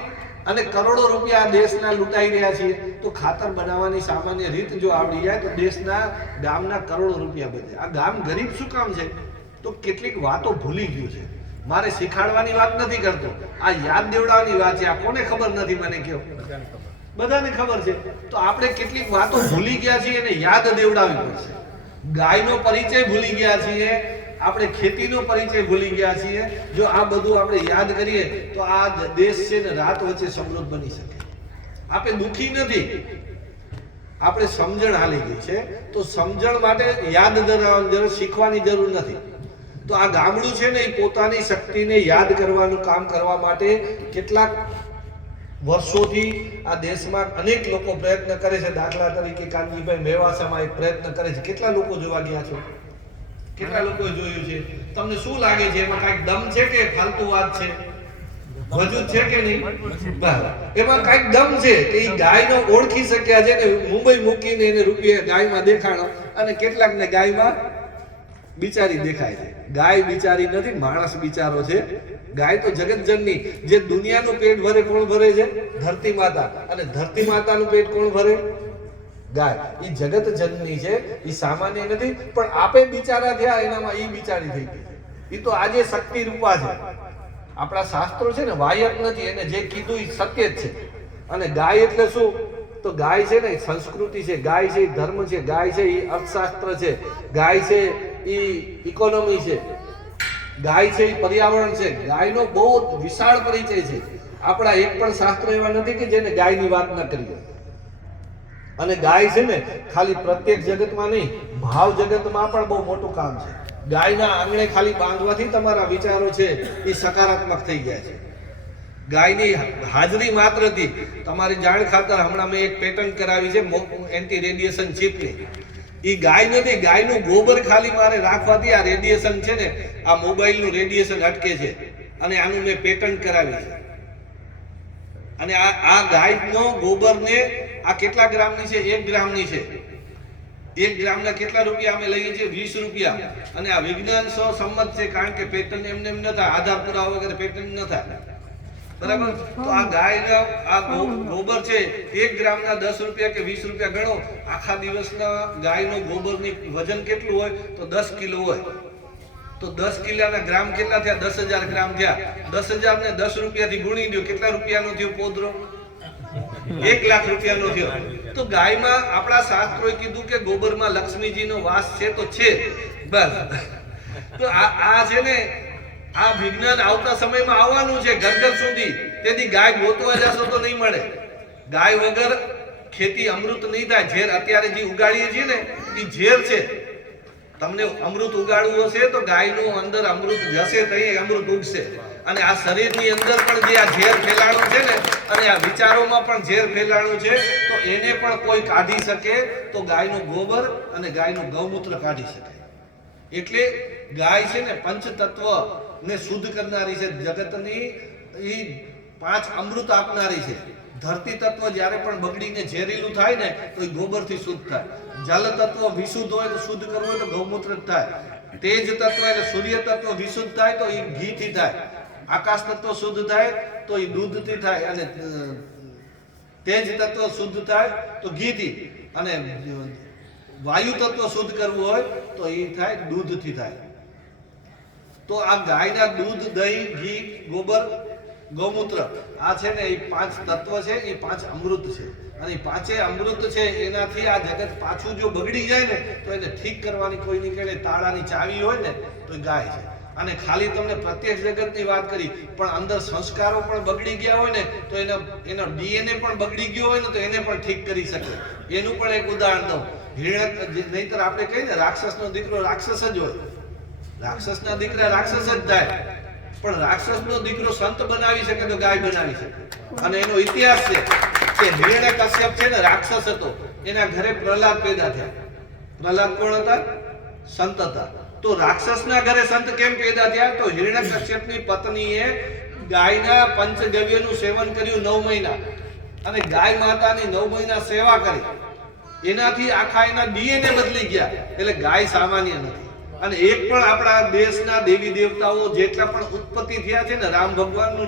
અને કરોડો રૂપિયા દેશના લૂંટાઈ રહ્યા છે. તો ખાતર બનાવવાની સામાન્ય રીત જો આવડી જાય તો દેશના ગામના કરોડો રૂપિયા બચે. આ ગામ ગરીબ શું કામ છે? તો કેટલીક વાતો ભૂલી ગયું છે. મારે શીખાડવાની વાત નથી કરતો, આ યાદ દેવડાવવાની વાત છે. આ કોને ખબર નથી મને કહો? બધાને ખબર છે. તો આપણે કેટલીક વાતો ભૂલી ગયા છીએ અને યાદ દેવડાવવી પડશે. ગાયનો પરિચય ભૂલી ગયા છીએ, આપણે ખેતીનો પરિચય ભૂલી ગયા છીએ. જો આ બધું આપણે યાદ કરીએ તો આ દેશ છે ને રાત વચ્ચે સમૃદ્ધ બની શકે. આપણે દુખી નથી, આપણે સમજણ હાલી ગઈ છે. તો સમજણ માટે યાદ ધરાવવાની જરૂર, શીખવાની જરૂર નથી. તો આ ગામડું છે ને એ પોતાની શક્તિને યાદ કરવાનું કામ કરવા માટે કેટલાક વર્ષોથી આ દેશમાં અનેક લોકો પ્રયત્ન કરે છે. દાખલા તરીકે કાનજીભાઈ મેવાસામાં એક પ્રયત્ન કરે છે. કેટલા લોકો જોવા ગયા છો? કેટલા લોકોએ જોયું છે? તમને શું લાગે છે એમાં કાંઈક દમ છે કે ફાલતુ વાત છે? વજૂદ છે કે નહીં? એમાં કાંઈક દમ છે કે એ ગાયનો ઓળખી શક્યા છે ને મુંબઈ મૂકીને એને રૂપિયા ગાયમાં દેખાડો, અને કેટલાકને ગાયમાં બિચારી દેખાય છે. ગાય બિચારી નથી, માણસ બિચારો છે. ગાય તો જગતજનની, જે દુનિયાનું પેટ ભરે કોણ ભરે છે? ધરતી માતા. અને ધરતી માતાનું પેટ કોણ ભરે? ગાય. એ જગતજનની છે, એ સામાન્ય નથી. પણ આપે બિચારા થયા એનામાં એ બિચારી થઈ ગઈ. એ તો આજે શક્તિ રૂપા છે. આપણા શાસ્ત્રો છે ને વાયક નથી, એને જે કીધું એ સત્ય જ છે. અને ગાય એટલે શું? તો ગાય છે ને સંસ્કૃતિ છે, ગાય છે એ ધર્મ છે, ગાય છે એ અર્થશાસ્ત્ર છે, ગાય છે એ ઇકોનોમી છે, ગાય છે એ પર્યાવરણ છે. ગાયનો બહુ વિશાળ પરિચય છે. આપણા એક પણ શાસ્ત્ર એવા નથી કે જેને ગાયની વાત ન કરીએ. અને ગાય છે ને ખાલી પ્રત્યેક જગતમાં નહીં, ભાવ જગતમાં પણ બહુ મોટું કામ છે. ગાયના આંગણે ખાલી બાંધવાથી તમારા વિચારો છે એ સકારાત્મક થઈ ગયા છે. ગાયની હાજરી માત્રથી તમારી જાણ ખાતર હમણાં મેં એક પેટન્ટ કરાવી છે એન્ટી રેડિયેશન ચીપની. એ ગાય નથી, ગાયનું ગોબર ખાલી મારે રાખવાથી આ રેડિયેશન છે ને, આ મોબાઈલનું રેડિયેશન અટકે છે. અને આનું મેં પેટન્ટ કરાવી છે. અને આ ગાયનો ગોબરને આ કેટલા ગ્રામની છે? 1 ગ્રામની છે. 1 ગ્રામના કેટલા રૂપિયા અમે લઈએ છીએ? 20 રૂપિયા. અને આ વિજ્ઞાન સંમત છે, કારણ કે પેટન્ટ એમને એમ ન થાય, આધાર પુરાવા વગર પેટન્ટ ન થાય. બરાબર? તો આ ગાયના આ ગોબર છે, 1 ગ્રામના 10 રૂપિયા કે 20 રૂપિયા ગણો. આખા દિવસના ગાયનો ગોબરની વજન કેટલું હોય? તો 10 કિલો હોય. તો 10 કિલોના ગ્રામ કેટલા થયા? 10,000 ગ્રામ થયા. 10,000 ને 10 રૂપિયાથી ગુણી દો, કેટલા રૂપિયાનો થયો પોદરો? 1 લાખ રૂપિયાનો થયો. તો ગાયમાં આપણા શાસ્ત્રોએ કીધું કે ગોબરમાં લક્ષ્મીજીનો વાસ છે, તો છે. બસ. તો આ છે ને, આ વિજ્ઞાન આવતા સમયમાં આવવાનું છે ઘર સુધી. તેથી ગાય ગોતવા જશો તો નહીં મળે. ગાય વગર ખેતી અમૃત નહીં થાય. ઝેર અત્યારે જે ઉગાડીએ છીએ ને, એ ઝેર છે. તમને અમૃત ઉગાડવું હશે તો ગાયનું અંદર અમૃત જશે તો એ અમૃત ઉગશે. અને આ શરીરની અંદર પણ જે આ ઝેર ફેલાણું છે ને, અને આ વિચારોમાં પણ ઝેર ફેલાણું છે, તો એને પણ કોઈ કાઢી શકે તો ગાયનું ગોબર અને ગાયનું ગૌમૂત્ર કાઢી શકે. એટલે ગાય છે ને પંચતત્વ ને શુદ્ધ કરનારી છે. જગતની એ 5 અમૃત આપનારી છે. ધરતી તત્વ જ્યારે પણ બગડીને ઝેરીલું થાય ને, તો એ ગોબરથી શુદ્ધ થાય. જલ તત્વ વિશુદ્ધ હોય તો શુદ્ધ કરવું હોય તો ગૌમૂત્ર જ થાય. તેજ તત્વ એટલે સૂર્ય તત્વ વિશુદ્ધ થાય તો એ ઘીથી થાય. આકાશ તત્વ શુદ્ધ થાય તો એ દૂધથી થાય. અને તેજ તત્વ શુદ્ધ થાય તો ઘીથી. અને વાયુ તત્વ શુદ્ધ કરવું હોય તો એ થાય દૂધથી થાય. તો આ ગાયના દૂધ, દહીં, ઘી, ગોબર, ગૌમૂત્ર, આ છે ને એ 5 તત્વ છે, એ 5 અમૃત છે. અને એ 5 અમૃત છે, એનાથી આ જગત પાછું જો બગડી જાય ને, તો એને ઠીક કરવાની કોઈ નીકળે તાળાની ચાવી હોય ને, તો એ ગાય છે. અને ખાલી તમને પ્રત્યક્ષ જગતની વાત કરી, પણ અંદર સંસ્કારો પણ બગડી ગયા હોય ને, તો એનો ડીએનએ પણ બગડી ગયો હોય ને, તો એને પણ ઠીક કરી શકે. એનું પણ એક ઉદાહરણ દઉં. નહીતર આપણે કહીએ ને, રાક્ષસનો દીકરો રાક્ષસ જ હોય. રાક્ષસના દીકરા રાક્ષસ જ થાય. પણ રાક્ષસનો દીકરો સંત બનાવી શકે તો ગાય બનાવી શકે. અને એનો ઇતિહાસ છે કે હિરણ્યકશ્યપ છે ને રાક્ષસ હતો. એના ઘરે પ્રહલાદ પેદા થયા. પ્રહલાદ કોણ હતા? સંત હતા. તો રાક્ષસના ઘરે સંત કેમ પેદા થયા? તો હિરણ્યકશ્યપની પત્નીએ ગાયના પંચગવ્યનું સેવન કર્યું 9 મહિના. અને ગાય માતાની 9 મહિના સેવા કરી. એનાથી આખા એના ડીએનએ બદલી ગયા. એટલે ગાય સામાન્ય નથી. અને એક પણ આપણા દેશના દેવી દેવતાઓ જેટલા પણ ઉત્પત્તિ થયા છે ને, રામ ભગવાનનો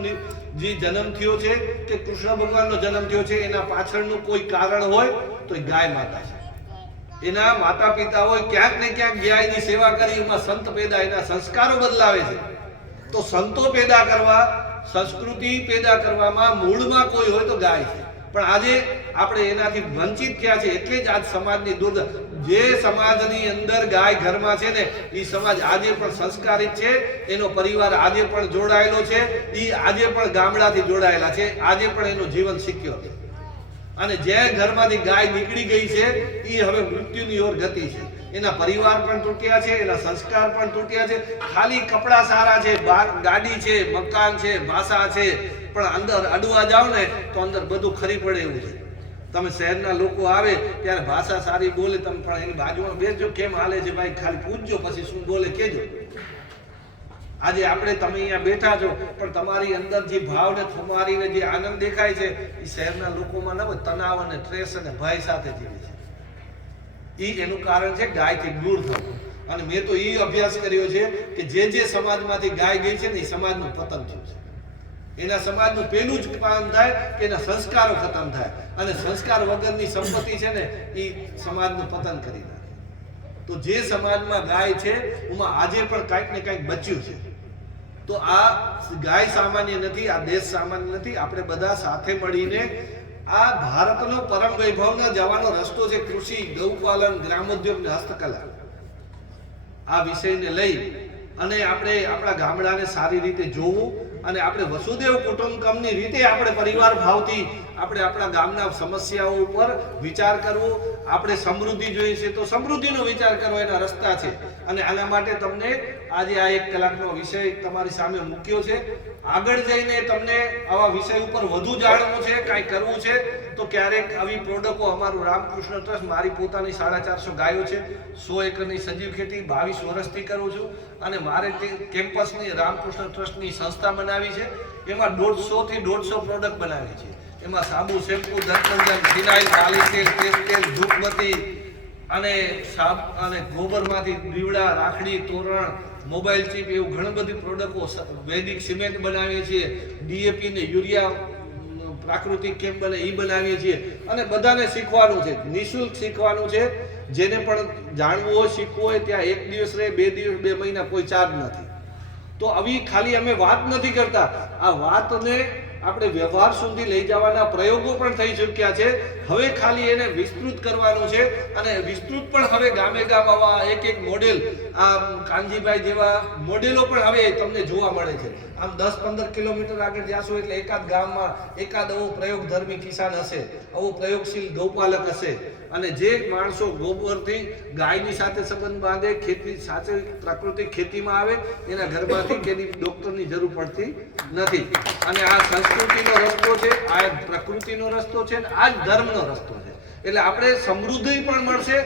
જે જન્મ થયો છે કે કૃષ્ણ ભગવાનનો જન્મ થયો છે, એના પાછળનું કોઈ કારણ હોય તો એ ગાય માતા છે. એના માતા પિતાઓએ ક્યાંક ને ક્યાંક ગાયની સેવા કરી, એમાં સંત પેદા, એના સંસ્કારો બદલાવે છે. તો સંતો પેદા કરવા, સંસ્કૃતિ પેદા કરવામાં મૂળમાં કોઈ હોય તો ગાય છે. પણ આજે આપણે એનાથી વંચિત થયા છે. એટલે જ આજ સમાજની દુર્દશા. જે સમાજની અંદર ગાય ઘરમાં છે ને, એ સમાજ આજે પણ સંસ્કારિત છે. એનો પરિવાર આજે પણ જોડાયેલો છે. એ આજે પણ ગામડાથી જોડાયેલા છે. આજે પણ એનું જીવન સિક્યોર છે. અને જે ઘરમાંથી ગાય નીકળી ગઈ છે, એ હવે મૃત્યુની ઓર ગતિ છે. એના પરિવાર પણ તૂટ્યા છે, એના સંસ્કાર પણ તૂટ્યા છે. ખાલી કપડા સારા છે, ગાડી છે, મકાન છે, ભાષા છે, પણ અંદર અડવા જાવ ને તો અંદર બધું ખરી પડે એવું છે. તમે શહેરના લોકો આવે ત્યારે ભાષા સારી બોલે, તમે પણ એની બાજુમાં બેસજો, કેમ હાલે છે ભાઈ, ખાલી પૂછજો, પછી શું બોલે કહેજો. આજે આપણે તમે અહીંયા બેઠા છો, પણ તમારી અંદર જે ભાવ ને ખુમારી ને જે આનંદ દેખાય છે, એ શહેરના લોકોમાં ન હોય. તણાવ અને સ્ટ્રેસ અને ભય સાથે જીવે છે. એનું કારણ છે ગાયથી દૂર થવું. અને મેં તો એ અભ્યાસ કર્યો છે કે જે સમાજમાંથી ગાય ગઈ છે ને, એ સમાજનું પતન થયું છે. એના સમાજનું પેલું જ કામ થાય કે એના સંસ્કારો ખતમ થાય. અને સંસ્કાર વગરની સંપત્તિ છે ને, એ સમાજનું પતન કરી નાખે. તો જે સમાજમાં ગાય છે, એમાં આજે પણ કાંઈક ને કાંઈક બચ્યું છે. તો આ ગાય સામાન્ય નથી, આ દેશ સામાન્ય નથી. આપણે બધા સાથે મળીને આ ભારતનો પરમ વૈભવના જવાનો રસ્તો છે. કૃષિ, ગૌપાલન, ગ્રામોદ્યોગ ને હસ્તકલા, આ વિષયને લઈ અને આપણે આપણા ગામડાને સારી રીતે જોવું. અને આપણે વસુદેવ કુટુંબકમની રીતે આપણે પરિવાર ભાવથી આપણે આપણા ગામના સમસ્યાઓ ઉપર વિચાર કરવો. આપણે સમૃદ્ધિ જોઈએ છે તો સમૃદ્ધિનો વિચાર કરવો, એના રસ્તા છે. અને આના માટે તમને આજે આ 1 કલાકનો વિષય તમારી સામે મૂક્યો છે. આગળ જઈને તમને આવા વિષય ઉપર વધુ જાણવું છે, કાંઈ કરવું છે તો ક્યારેક આવી પ્રોડક્ટો, અમારું રામકૃષ્ણ ટ્રસ્ટ, મારી પોતાની 450 ગાયો છે, 100 એકરની સજીવ ખેતી 22 વર્ષથી કરું છું. અને મારે તે કેમ્પસની રામકૃષ્ણ ટ્રસ્ટની સંસ્થા બનાવી છે. એમાં 150 થી 150 પ્રોડક્ટ બનાવી છે. એમાં સાબુ, શેમ્પુ, દંતમંજન, ફિનાઇલ, કાલી તેલ, તેલ, ધૂપબત્તી અને અને ગોબરમાંથી દીવડા, રાખડી, તોરણ, મોબાઈલ ચીપ, એવું ઘણી બધી પ્રોડક્ટો, વૈદિક સિમેન્ટ બનાવીએ છીએ, ડીએપી ને યુરિયા પ્રાકૃતિક કેમ બને એ બનાવીએ છીએ. અને બધાને શીખવાનું છે, નિઃશુલ્ક શીખવાનું છે. જેને પણ જાણવું હોય, શીખવું હોય, ત્યાં 1 દિવસ રહે, 2 દિવસ, 2 મહિના, કોઈ ચાર્જ નથી. તો આવી ખાલી અમે વાત નથી કરતા, આ વાતને આપણે વ્યવહાર સુધી લઈ જવાના પ્રયોગો પણ થઈ ચૂક્યા છે. હવે ખાલી એને વિસ્તૃત કરવાનું છે. અને વિસ્તૃત પણ હવે ગામે ગામ આવા એક મોડેલ, આ કાનજીભાઈ જેવા મોડેલો પણ હવે તમને જોવા મળે છે. આમ 10-15 કિલોમીટર આગળ જાશો એટલે એકાદ ગામમાં એકાદ આવો પ્રયોગધર્મી કિસાન હશે, આવો પ્રયોગશીલ ગૌપાલક હશે. અને જે માણસો ગોબરથી ગાયની સાથે સંબંધ બાંધે, ખેતી સાથે પ્રાકૃતિક ખેતીમાં આવે, એના ઘરમાંથી કેની ડોક્ટરની જરૂર પડતી નથી. અને આ સંસ્કૃતિનો રસ્તો છે, આ પ્રકૃતિનો રસ્તો છે, આ જ ધર્મનો રસ્તો છે. એટલે આપણે સમૃદ્ધિ પણ મળશે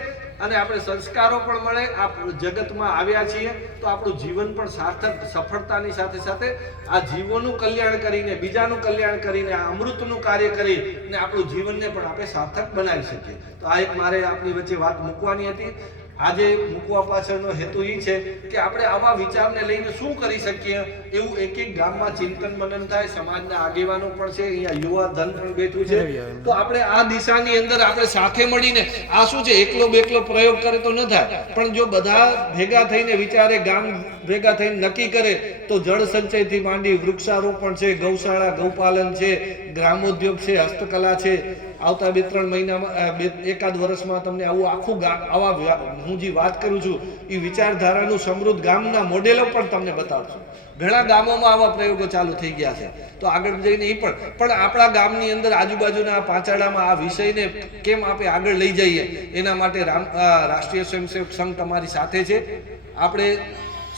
અને આપણે સંસ્કારો પણ મળે. આ જગતમાં આવ્યા છીએ તો આપણું જીવન પણ સાર્થક, સફળતાની સાથે સાથે આ જીવોનું કલ્યાણ કરીને, બીજાનું કલ્યાણ કરીને, આ અમૃતનું કાર્ય કરીને આપણું જીવનને પણ આપણે સાર્થક બનાવી શકીએ. તો આ એક મારે આપની વચ્ચે વાત મૂકવાની હતી. આજે મૂકવા પાછળનો હેતુ એ છે કે આપણે આવા વિચારને લઈને શું કરી શકીએ, એવું એક ગામમાં ચિંતન મનન થાય. સમાજના આગેવાનો પણ છે, અહીંયા યુવા ધન પણ બેઠું છે. તો આપણે આ દિશાની અંદર આપણે સાથે મળીને, આ શું છે, એકલો બેકલો પ્રયોગ કરે તો ન થાય, પણ જો બધા ભેગા થઈને વિચારે, ગામ ભેગા થઈને નક્કી કરે તો જળ સંચયથી માંડી વૃક્ષારોપણ છે, ગૌશાળા, ગૌપાલન છે, ગ્રામોદ્યોગ છે, હસ્તકલા છે. આવતા 2-3 મહિનામાં, એકાદ વર્ષમાં તમને આવું આખું આવા હું જે વાત કરું છું એ વિચારધારાનું સમૃદ્ધ ગામના મોડેલો પણ તમને બતાવશું. ઘણા ગામોમાં આવા પ્રયોગો ચાલુ થઈ ગયા છે. તો આગળ જઈને એ પણ આપણા ગામની અંદર, આજુબાજુના પાછાડામાં આ વિષયને કેમ આપણે આગળ લઈ જઈએ, એના માટે રાષ્ટ્રીય સ્વયંસેવક સંઘ તમારી સાથે છે. આપણે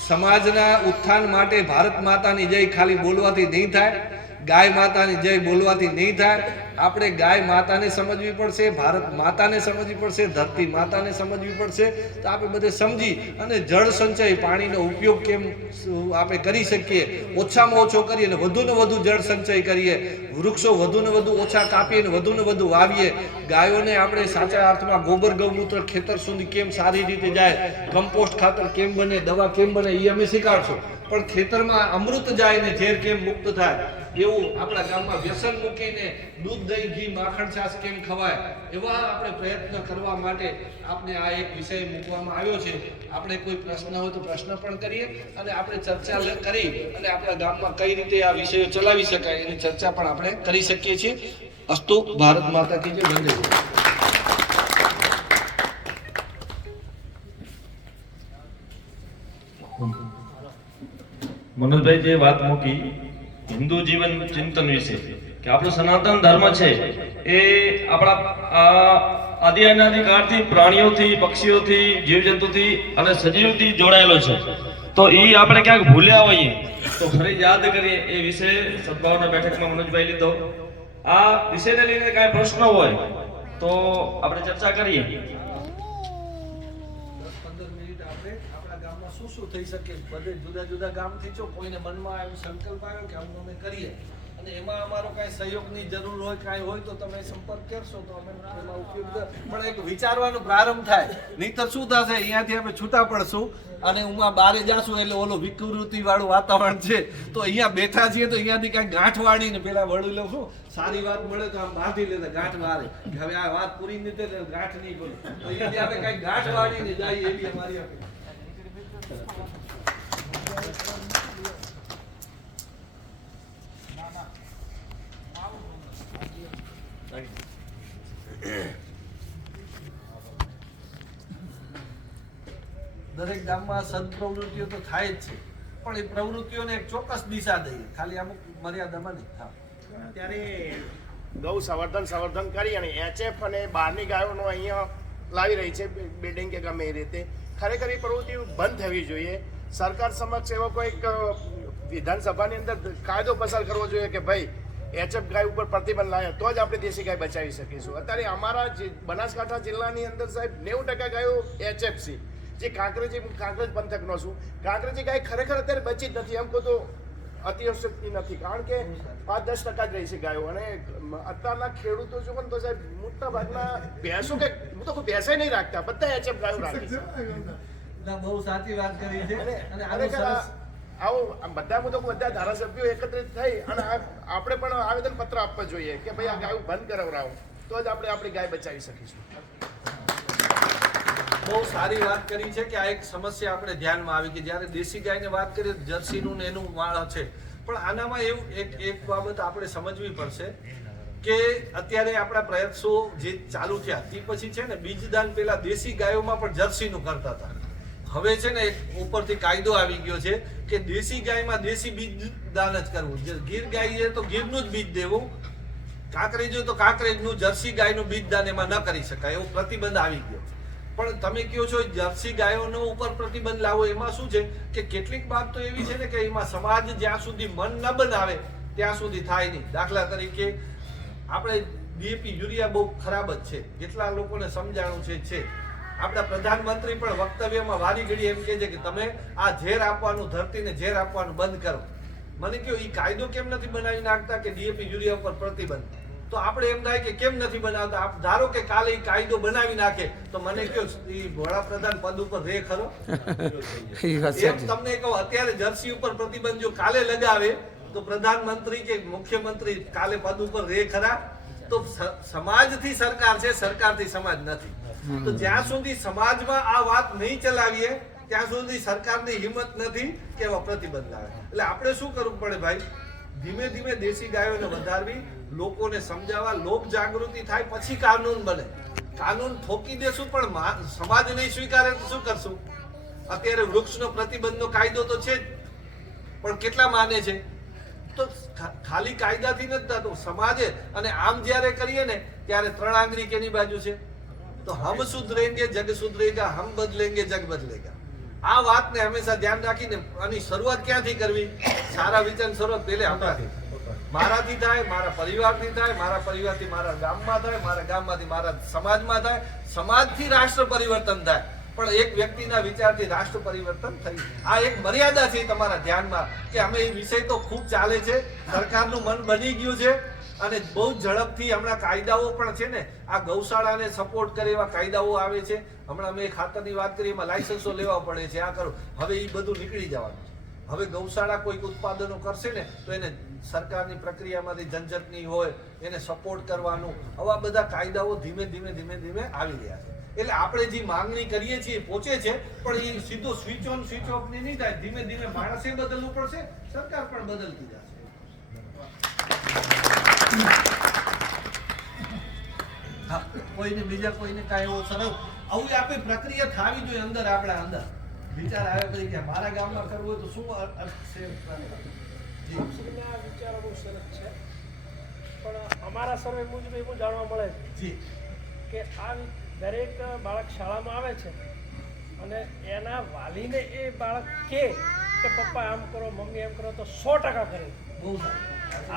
સમાજના ઉત્થાન માટે ભારત માતાની જય ખાલી બોલવાથી નહીં થાય, ગાય માતાની જય બોલવાથી નહીં થાય. આપણે ગાય માતાને સમજવી પડશે, ભારત માતાને સમજવી પડશે, ધરતી માતાને સમજવી પડશે. તો આપણે બધે સમજી અને જળ સંચય, પાણીનો ઉપયોગ કેમ આપણે કરી શકીએ, ઓછામાં ઓછો કરીએ અને વધુને વધુ જળ સંચય કરીએ, વૃક્ષો વધુને વધુ ઓછા કાપીએ અને વધુને વધુ વાવીએ. ગાયોને આપણે સાચા અર્થમાં ગોબર ગૌમૂત્ર ખેતર સુધી કેમ સારી રીતે જાય, કમ્પોસ્ટ ખાતર કેમ બને, દવા કેમ બને, એ અમે શીખવાડશું. પણ ખેતરમાં અમૃત જાય ને ઝેર કેમ મુક્ત થાય, એવું આપણા ગામમાં વ્યસન મૂકીને દૂધ, દહીં, ઘી, માખણ, છાશ કેમ ખવાય, એવા આપણે પ્રયત્ન કરવા માટે આપણે આ એક વિષય મૂકવામાં આવ્યો છે. આપણે કોઈ પ્રશ્ન હોય તો પ્રશ્ન પણ કરીએ અને આપણે ચર્ચા કરી અને આપણા ગામમાં કઈ રીતે આ વિષયો ચલાવી શકાય એની ચર્ચા પણ આપણે કરી શકીએ છીએ. અસ્તુ. ભારત માતા કી જય. વંદે માતરમ. મનોજભાઈ જે વાત મૂકી હિન્દુ જીવન ચિંતન વિશે, કે આપણો સનાતન ધર્મ છે એ આપણા આદિ અનાદિકાળથી પ્રાણીઓથી, પક્ષીઓથી, જીવજંતુથી અને સજીવથી જોડાયેલો છે. તો એ આપણે ક્યાંક ભૂલ્યા હોઈએ તો ફરી યાદ કરીએ. એ વિશે સદભાવના બેઠકમાં મનોજભાઈ લીધો. આ વિષયને લઈને કાંઈ પ્રશ્ન હોય તો આપણે ચર્ચા કરીએ. 10-15 મિનિટ આપણે આપણા ગામમાં શું થઈ શકે, બધે જુદા જુદા ગામથી છો, કોઈને મનમાં એવો સંકલ્પ આવ્યો કે આવું અમે કરીએ અને એમાં અમારો કાંઈ સહયોગની જરૂર હોય, કાંઈ હોય તો તમે સંપર્ક કરશો તો અમે એમાં ઉપયોગ. પણ એક વિચારવાનો પ્રારંભ થાય. નહીંતર શું થશે, અહીંયાથી અમે છૂટા પડશું અને હું બહારે જાશું એટલે ઓલો વિકૃતિ વાળું વાતાવરણ છે. તો અહીંયા બેઠા છીએ તો અહીંયાથી કાંઈ ગાંઠ વાળીને પેલા વળી લઉં છું, સારી વાત મળે તો આમ બાંધી લેતા ગાંઠ વાળે, હવે આ વાત પૂરી નહીં થાય ગાંઠ નહીં બોલે, તો અહીંયાથી આપણે કાંઈ ગાંઠ વાળીને જાય એવી અમારી અપીલ. દરેક ગામમાં સદપ્રવૃત્તિઓ તો થાય જ છે, પણ એ પ્રવૃત્તિઓને એક ચોક્કસ દિશા દઈએ, ખાલી અમુક મર્યાદામાં નહીં. ત્યારે ગૌ સંવર્ધન કરી અને એચએફ અને બહારની ગાયોનો અહીંયા લાવી રહી છે બિલ્ડિંગ કે ગમે એ રીતે, ખરેખર એ પ્રવૃત્તિ બંધ થવી જોઈએ. સરકાર સમક્ષ એવો કોઈક વિધાનસભાની અંદર કાયદો પસાર કરવો જોઈએ કે ભાઈ એચએફ ગાય ઉપર પ્રતિબંધ લાવે તો જ આપણે દેશી ગાય બચાવી શકીશું. અત્યારે અમારા બનાસકાંઠા જિલ્લાની અંદર સાહેબ 90% ગાયો એચએફ છે. જે કાંકરેજ પંથકનો છું, કાંકરેજી ગાય ખરેખર અત્યારે બચી જ નથી, એમ કહું તો અતિશયોક્તિ નથી, કારણ કે 5-10% જ રહી છે ગાયો. અને અત્યારના ખેડૂતો જો ને તો સાહેબ મોટા ભાગના ભેંસો કે હું તો કોઈ ભેંસે નહીં રાખતા, બધા એચએફ ગાયો રાખે છે. બહુ સાચી વાત કરી છે. અને ખરેખર આવો બધા બધા ધારાસભ્યો એકત્રિત થઈ અને આપણે પણ આવેદન પત્ર આપવા જોઈએ કે ભાઈ આ ગાયો બંધ કરાવરાવો તો જ આપણે આપણી ગાય બચાવી શકીશું. બહુ સારી વાત કરી છે કે આ એક સમસ્યા આપણે ધ્યાનમાં આવી કે જ્યારે દેશી ગાયની વાત કરીએ જર્સીનું ને એનું વાળ છે, પણ આનામાં એવું એક બાબત આપણે સમજવી પડશે કે અત્યારે આપણા પ્રયાસો જે ચાલુ થયા તે પછી છે ને બીજદાન પેલા દેશી ગાયોમાં પણ જર્સીનું કરતા હતા. હવે છે ને એક ઉપરથી કાયદો આવી ગયો છે કે દેશી ગાયમાં દેશી બીજ દાન જ કરવું, ગીર ગાય છે તો ગીરનું જ બીજ દેવું, કાંકરેજ હોય તો કાંકરેજનું, જર્સી ગાયનું બીજ દાન એમાં ન કરી શકાય એવો પ્રતિબંધ આવી ગયો. પણ તમે કહો છો જર્સી ગાયોનો ઉપર પ્રતિબંધ લાવો, એમાં શું છે કે કેટલીક વાત તો એવી છે ને કે એમાં સમાજ જ્યાં સુધી મન ન બનાવે ત્યાં સુધી થાય નહીં. દાખલા તરીકે આપણે ડીએપી યુરિયા બહુ ખરાબ જ છે, જેટલા લોકોને સમજાણું છે. આપણા પ્રધાનમંત્રી પણ વક્તવ્યમાં વારી ઘડી એમ કહે છે કે તમે આ ઝેર આપવાનું, ધરતીને ઝેર આપવાનું બંધ કરો. મને કહ્યું એ કાયદો કેમ નથી બનાવી નાખતા કે ડીએપી યુરિયા ઉપર પ્રતિબંધ? તો આપણે એમ થાય કે કેમ નથી બનાવતા? આપ ધારો કે કાલે એ કાયદો બનાવી નાખે તો મને કહ્યું એ વડાપ્રધાન પદ ઉપર રે ખરો? એમ તમને કહું અત્યારે જર્સી ઉપર પ્રતિબંધ જો કાલે લગાવે તો પ્રધાનમંત્રી કે મુખ્યમંત્રી કાલે પદ ઉપર રે ખરા? તો સમાજથી સરકાર છે, સરકારથી સમાજ નથી. તો જ્યાં સુધી સમાજમાં આ વાત નહીં ચલાવીએ ત્યાં સુધી સરકારની હિંમત નથી કે એવા પ્રતિબંધ લાવે. એટલે આપણે શું કરવું પડે ભાઈ? ધીમે ધીમે દેશી ગાયોને વધારવી, લોકોને સમજાવવા, લોક જાગૃતિ થાય પછી કાનૂન બને. કાનૂન ઠોકી દેશું પણ સમાજ નહીં સ્વીકારે તો શું કરશું? અત્યારે વૃક્ષનો પ્રતિબંધનો કાયદો તો છે જ, પણ કેટલા માને છે? તો ખાલી કાયદાથી નથી થતું, સમાજે. અને આમ જ્યારે કરીએ ને ત્યારે 3 આંગળી કેની બાજુ છે? તો હમ સુધરેંગે જગ સુધરેગા, હમ બદલેંગે જગ બદલેગા. આ વાતને હંમેશા ધ્યાન રાખીને આની શરૂઆત ક્યાંથી કરવી? સારા વિચારની શરૂઆત પહેલે આપણાથી, મારાથી થાય, મારા પરિવારથી થાય, મારા પરિવારથી મારા ગામમાં થાય, મારા ગામમાંથી મારા સમાજમાં થાય, સમાજથી રાષ્ટ્ર પરિવર્તન થાય. પણ એક વ્યક્તિના વિચારથી રાષ્ટ્ર પરિવર્તન થઈ. આ એક મર્યાદા છે તમારા ધ્યાનમાં કે અમે એ વિષય તો ખૂબ ચાલે છે, સરકારનું મન બની ગયું છે અને બહુ ઝડપથી હમણાં કાયદાઓ પણ છે ને આ ગૌશાળાને સપોર્ટ કરે એવા કાયદાઓ આવે છે. હમણાં મેં ખાતરની વાત કરી, એમાં લાયસન્સો લેવા પડે છે, આ કરો. હવે એ બધું નીકળી જવાનું છે. હવે ગૌશાળા કોઈક ઉત્પાદનો કરશે ને તો એને સરકારની પ્રક્રિયામાંથી ઝંઝટ નહીં હોય, એને સપોર્ટ કરવાનું, આવા બધા કાયદાઓ ધીમે ધીમે આવી રહ્યા છે. એટલે આપણે જે માંગણી કરીએ છીએ પહોંચે છે, પણ એ સીધો સ્વિચ ઓન સ્વિચ ઓફ નહીં થાય. ધીમે ધીમે માણસે બદલવું પડશે, સરકાર પણ બદલતી જશે. હા, કોઈને બીજા કોઈને કાંઈ એવો સરળ આવું આપણી પ્રક્રિયા થવી જોઈએ અંદર. આપણા અંદર વિચાર આવે પછી કે મારા ગામમાં કરવું હોય તો શું અર્થ છે? આ વિચારો બહુ સરસ છે, પણ અમારા સર્વે મુજબ એવું જાણવા મળે જી કે આ દરેક બાળક શાળામાં આવે છે અને એના વાલીને એ બાળક કે પપ્પા આમ કરો, મમ્મી એમ કરો તો 100% કરે. બહુ સારું.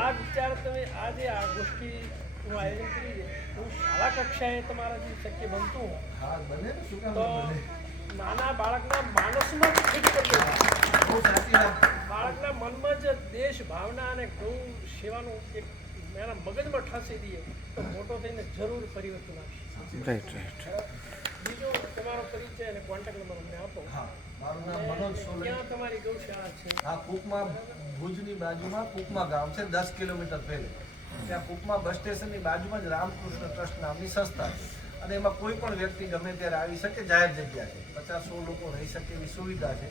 આ વિચાર તમે આજે આ ગોષ્ઠીનું આયોજન કરી છે, હું શાળા કક્ષાએ તમારાથી શક્ય બનતું હોય હા બને ને, શું કામ તો બને? નાના બાળકના માનસમાં જ ફિટ કરી દે. બહુ સાચી વાત. બાળકના મનમાં જ દેશ ભાવના અને ગૌ સેવાનું એક એના મગજમાં ઠસી દઈએ તો મોટો થઈને જરૂર પરિવર્તન આવશે. બીજો તમારો પરિચય અને કોન્ટેક્ટ નંબર અમને આપો. હા, મારું નામ મનોજ સોલંકી. ક્યાં તમારી ગૌશાળા છે? આ કુકમા, ભુજની બાજુમાં કુકમા ગામ છે, 10 કિલોમીટર પહેલે. ત્યાં કુકમા બસ સ્ટેશનની બાજુમાં જ રામકૃષ્ણ ટ્રસ્ટ નામની સંસ્થા છે અને એમાં કોઈ પણ વ્યક્તિ ગમે ત્યારે આવી શકે. જાહેર જગ્યા છે, 50-100 લોકો રહી શકે એવી સુવિધા છે.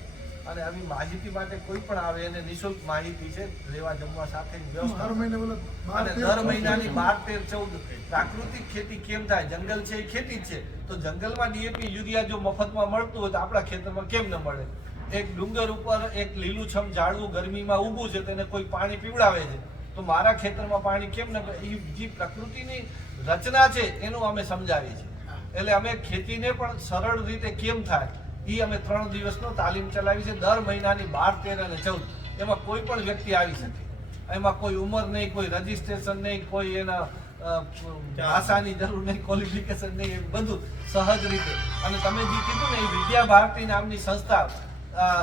અને આવી માહિતી માટે કોઈ પણ આવે એને નિઃશુલ્ક માહિતી છે, રહેવા જમવા સાથેની વ્યવસ્થા. અને દર મહિનાની 12-13-14 પ્રાકૃતિક ખેતી કેમ થાય? જંગલ છે એ ખેતી જ છે, તો જંગલમાં ડીએપી યુરિયા જો મફતમાં મળતું હોય તો આપણા ખેતરમાં કેમ ન મળે? એક ડુંગર ઉપર એક લીલુંછમ ઝાડવું ગરમીમાં ઊભું છે, તેને કોઈ પાણી પીવડાવે છે તો મારા ખેતરમાં પાણી કેમ ન એ જે પ્રકૃતિની રચના છે એનું અમે સમજાવીએ છીએ. એટલે અમે ખેતીને પણ સરળ રીતે કેમ થાય એ અમે 3 દિવસનો તાલીમ ચલાવી છે. દર મહિનાની 12, 13 અને 14 એમાં કોઈ પણ વ્યક્તિ આવી શકે. એમાં કોઈ ઉંમર નહીં, કોઈ રજીસ્ટ્રેશન નહીં, કોઈ એના ભાષાની જરૂર નહીં, ક્વોલિફિકેશન નહીં, એ બધું સહજ રીતે. અને તમે જે કીધું ને એ વિદ્યા ભારતી નામની સંસ્થા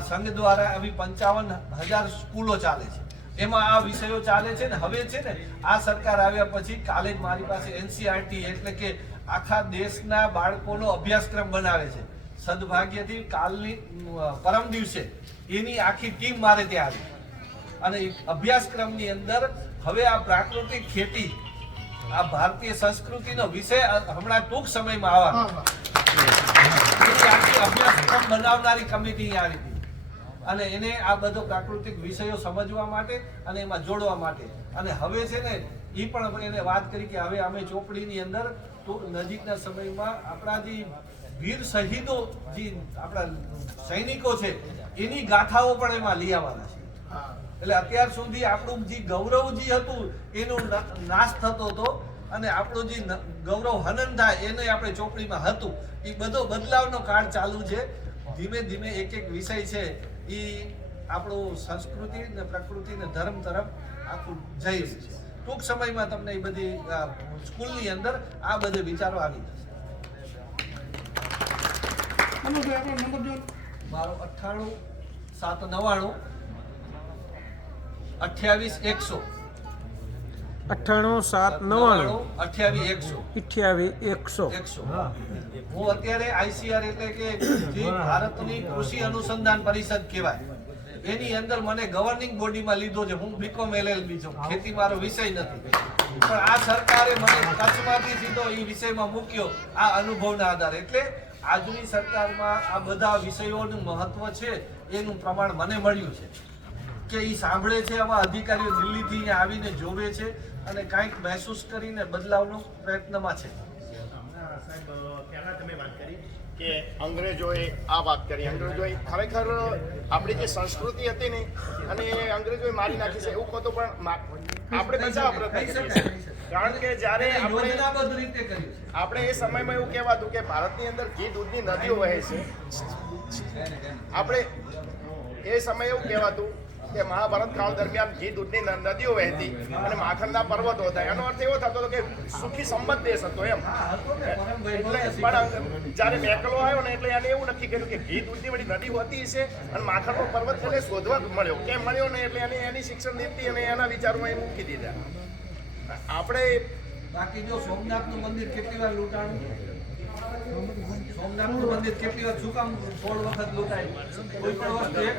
સંઘ દ્વારા આવી 55,000 સ્કૂલો ચાલે છે. એમાં આ વિષયો ચાલે છે ને હવે છે ને આ સરકાર આવ્યા પછી કાલે જ મારી પાસે NCERT એટલે કે આખા દેશના બાળકોનો અભ્યાસક્રમ બનાવે છે. સદભાગ્યથી કાલની પરમ દિવસે એની આખી ટીમ મારે ત્યાં આવી અને અભ્યાસક્રમની અંદર હવે આ પ્રાકૃતિક ખેતી, આ ભારતીય સંસ્કૃતિનો વિષય હમણાં ટૂંક સમયમાં આવવાનો. આખી અભ્યાસક્રમ બનાવનારી કમિટી અહીંયા આવી હતી અને એને આ બધો પ્રાકૃતિક વિષયો સમજવા માટે અને એમાં જોડવા માટે. અને હવે છે ને એ પણ એને વાત કરી કે હવે અમે ચોપડીની અંદર નજીકના સમયમાં આપણા જે વીર શહીદો જે આપણા સૈનિકો છે એની ગાથાઓ પણ એમાં લઈ આવવાના છે. એટલે અત્યાર સુધી આપણું જે ગૌરવ જે હતું એનું નાશ થતો હતો અને આપણું જે ગૌરવ હનન થાય એને આપણે ચોપડીમાં હતું એ બધો બદલાવનો કાળ ચાલુ છે. ધીમે ધીમે એક એક વિષય છે એ આપણું સંસ્કૃતિ ને પ્રકૃતિ ને ધર્મ તરફ આખું જઈ રહ્યું છે. ટૂંક સમયમાં તમને એ બધી સ્કૂલની અંદર આ બધે વિચારો આવી જશે. મારો 98 799 28 100 હું અત્યારે ICR એટલે કે જે ભારતની કૃષિ અનુસંધાન પરિષદ કહેવાય એની અંદર મને ગવર્નિંગ બોડીમાં લીધો છે. હું BCom LLB છું, ખેતી મારો વિષય નથી, પણ આ સરકારે મને કચ્છમાંથી સીધો એ વિષયમાં મૂક્યો આ અનુભવના આધારે. એટલે આજની સરકારમાં આ બધા વિષયોનું મહત્વ છે એનું પ્રમાણ મને મળ્યું છે કે એ સાંભળે છે. આવા અધિકારીઓ દિલ્હીથી અહીંયા આવીને જોવે છે અને કાંઈક મહેસૂસ કરીને બદલાવનો પ્રયત્નમાં છે. સાહેબ પહેલા તમે વાત કરી કે અંગ્રેજોએ આ વાત કરી, અંગ્રેજોએ ખરેખર આપણી જે સંસ્કૃતિ હતી ને અને અંગ્રેજોએ મારી નાખી છે એવું કહો તો પણ આપણે બચાવવા પ્રયત્ન કરીએ છીએ. કારણ કે જ્યારે યોજનાબદ્ધ રીતે કર્યું છે. આપણે એ સમયમાં એવું કહેવાતું કે ભારતની અંદર ઘી દૂધની નદીઓ વહે છે. આપણે એ સમયે એવું કહેવાતું કે મહાભારત કાળ દરમિયાન ઘી દૂધની નદીઓ વહેતી અને માખણના પર્વતો હતા. એનો અર્થ એવો થતો હતો કે સુખી સંબંધ દેશ હતો એમ. એટલે પણ જ્યારે મેકલો આવ્યો ને એટલે એને એવું નક્કી કર્યું કે ઘી દૂધની વળી નદી હોતી છે અને માખણનો પર્વત એટલે શોધવા મળ્યો. કેમ મળ્યો ને એટલે એની શિક્ષણ નીતિ અને એના વિચારોમાં એ મૂકી દીધા. આપણે બાકી જો સોમનાથનું મંદિર કેટલી વાર લૂંટાણું, સોમનાથનું મંદિર કેટલી વાર શું કામ 16 વખત લૂંટાયું? કોઈ પણ વસ્તુ એક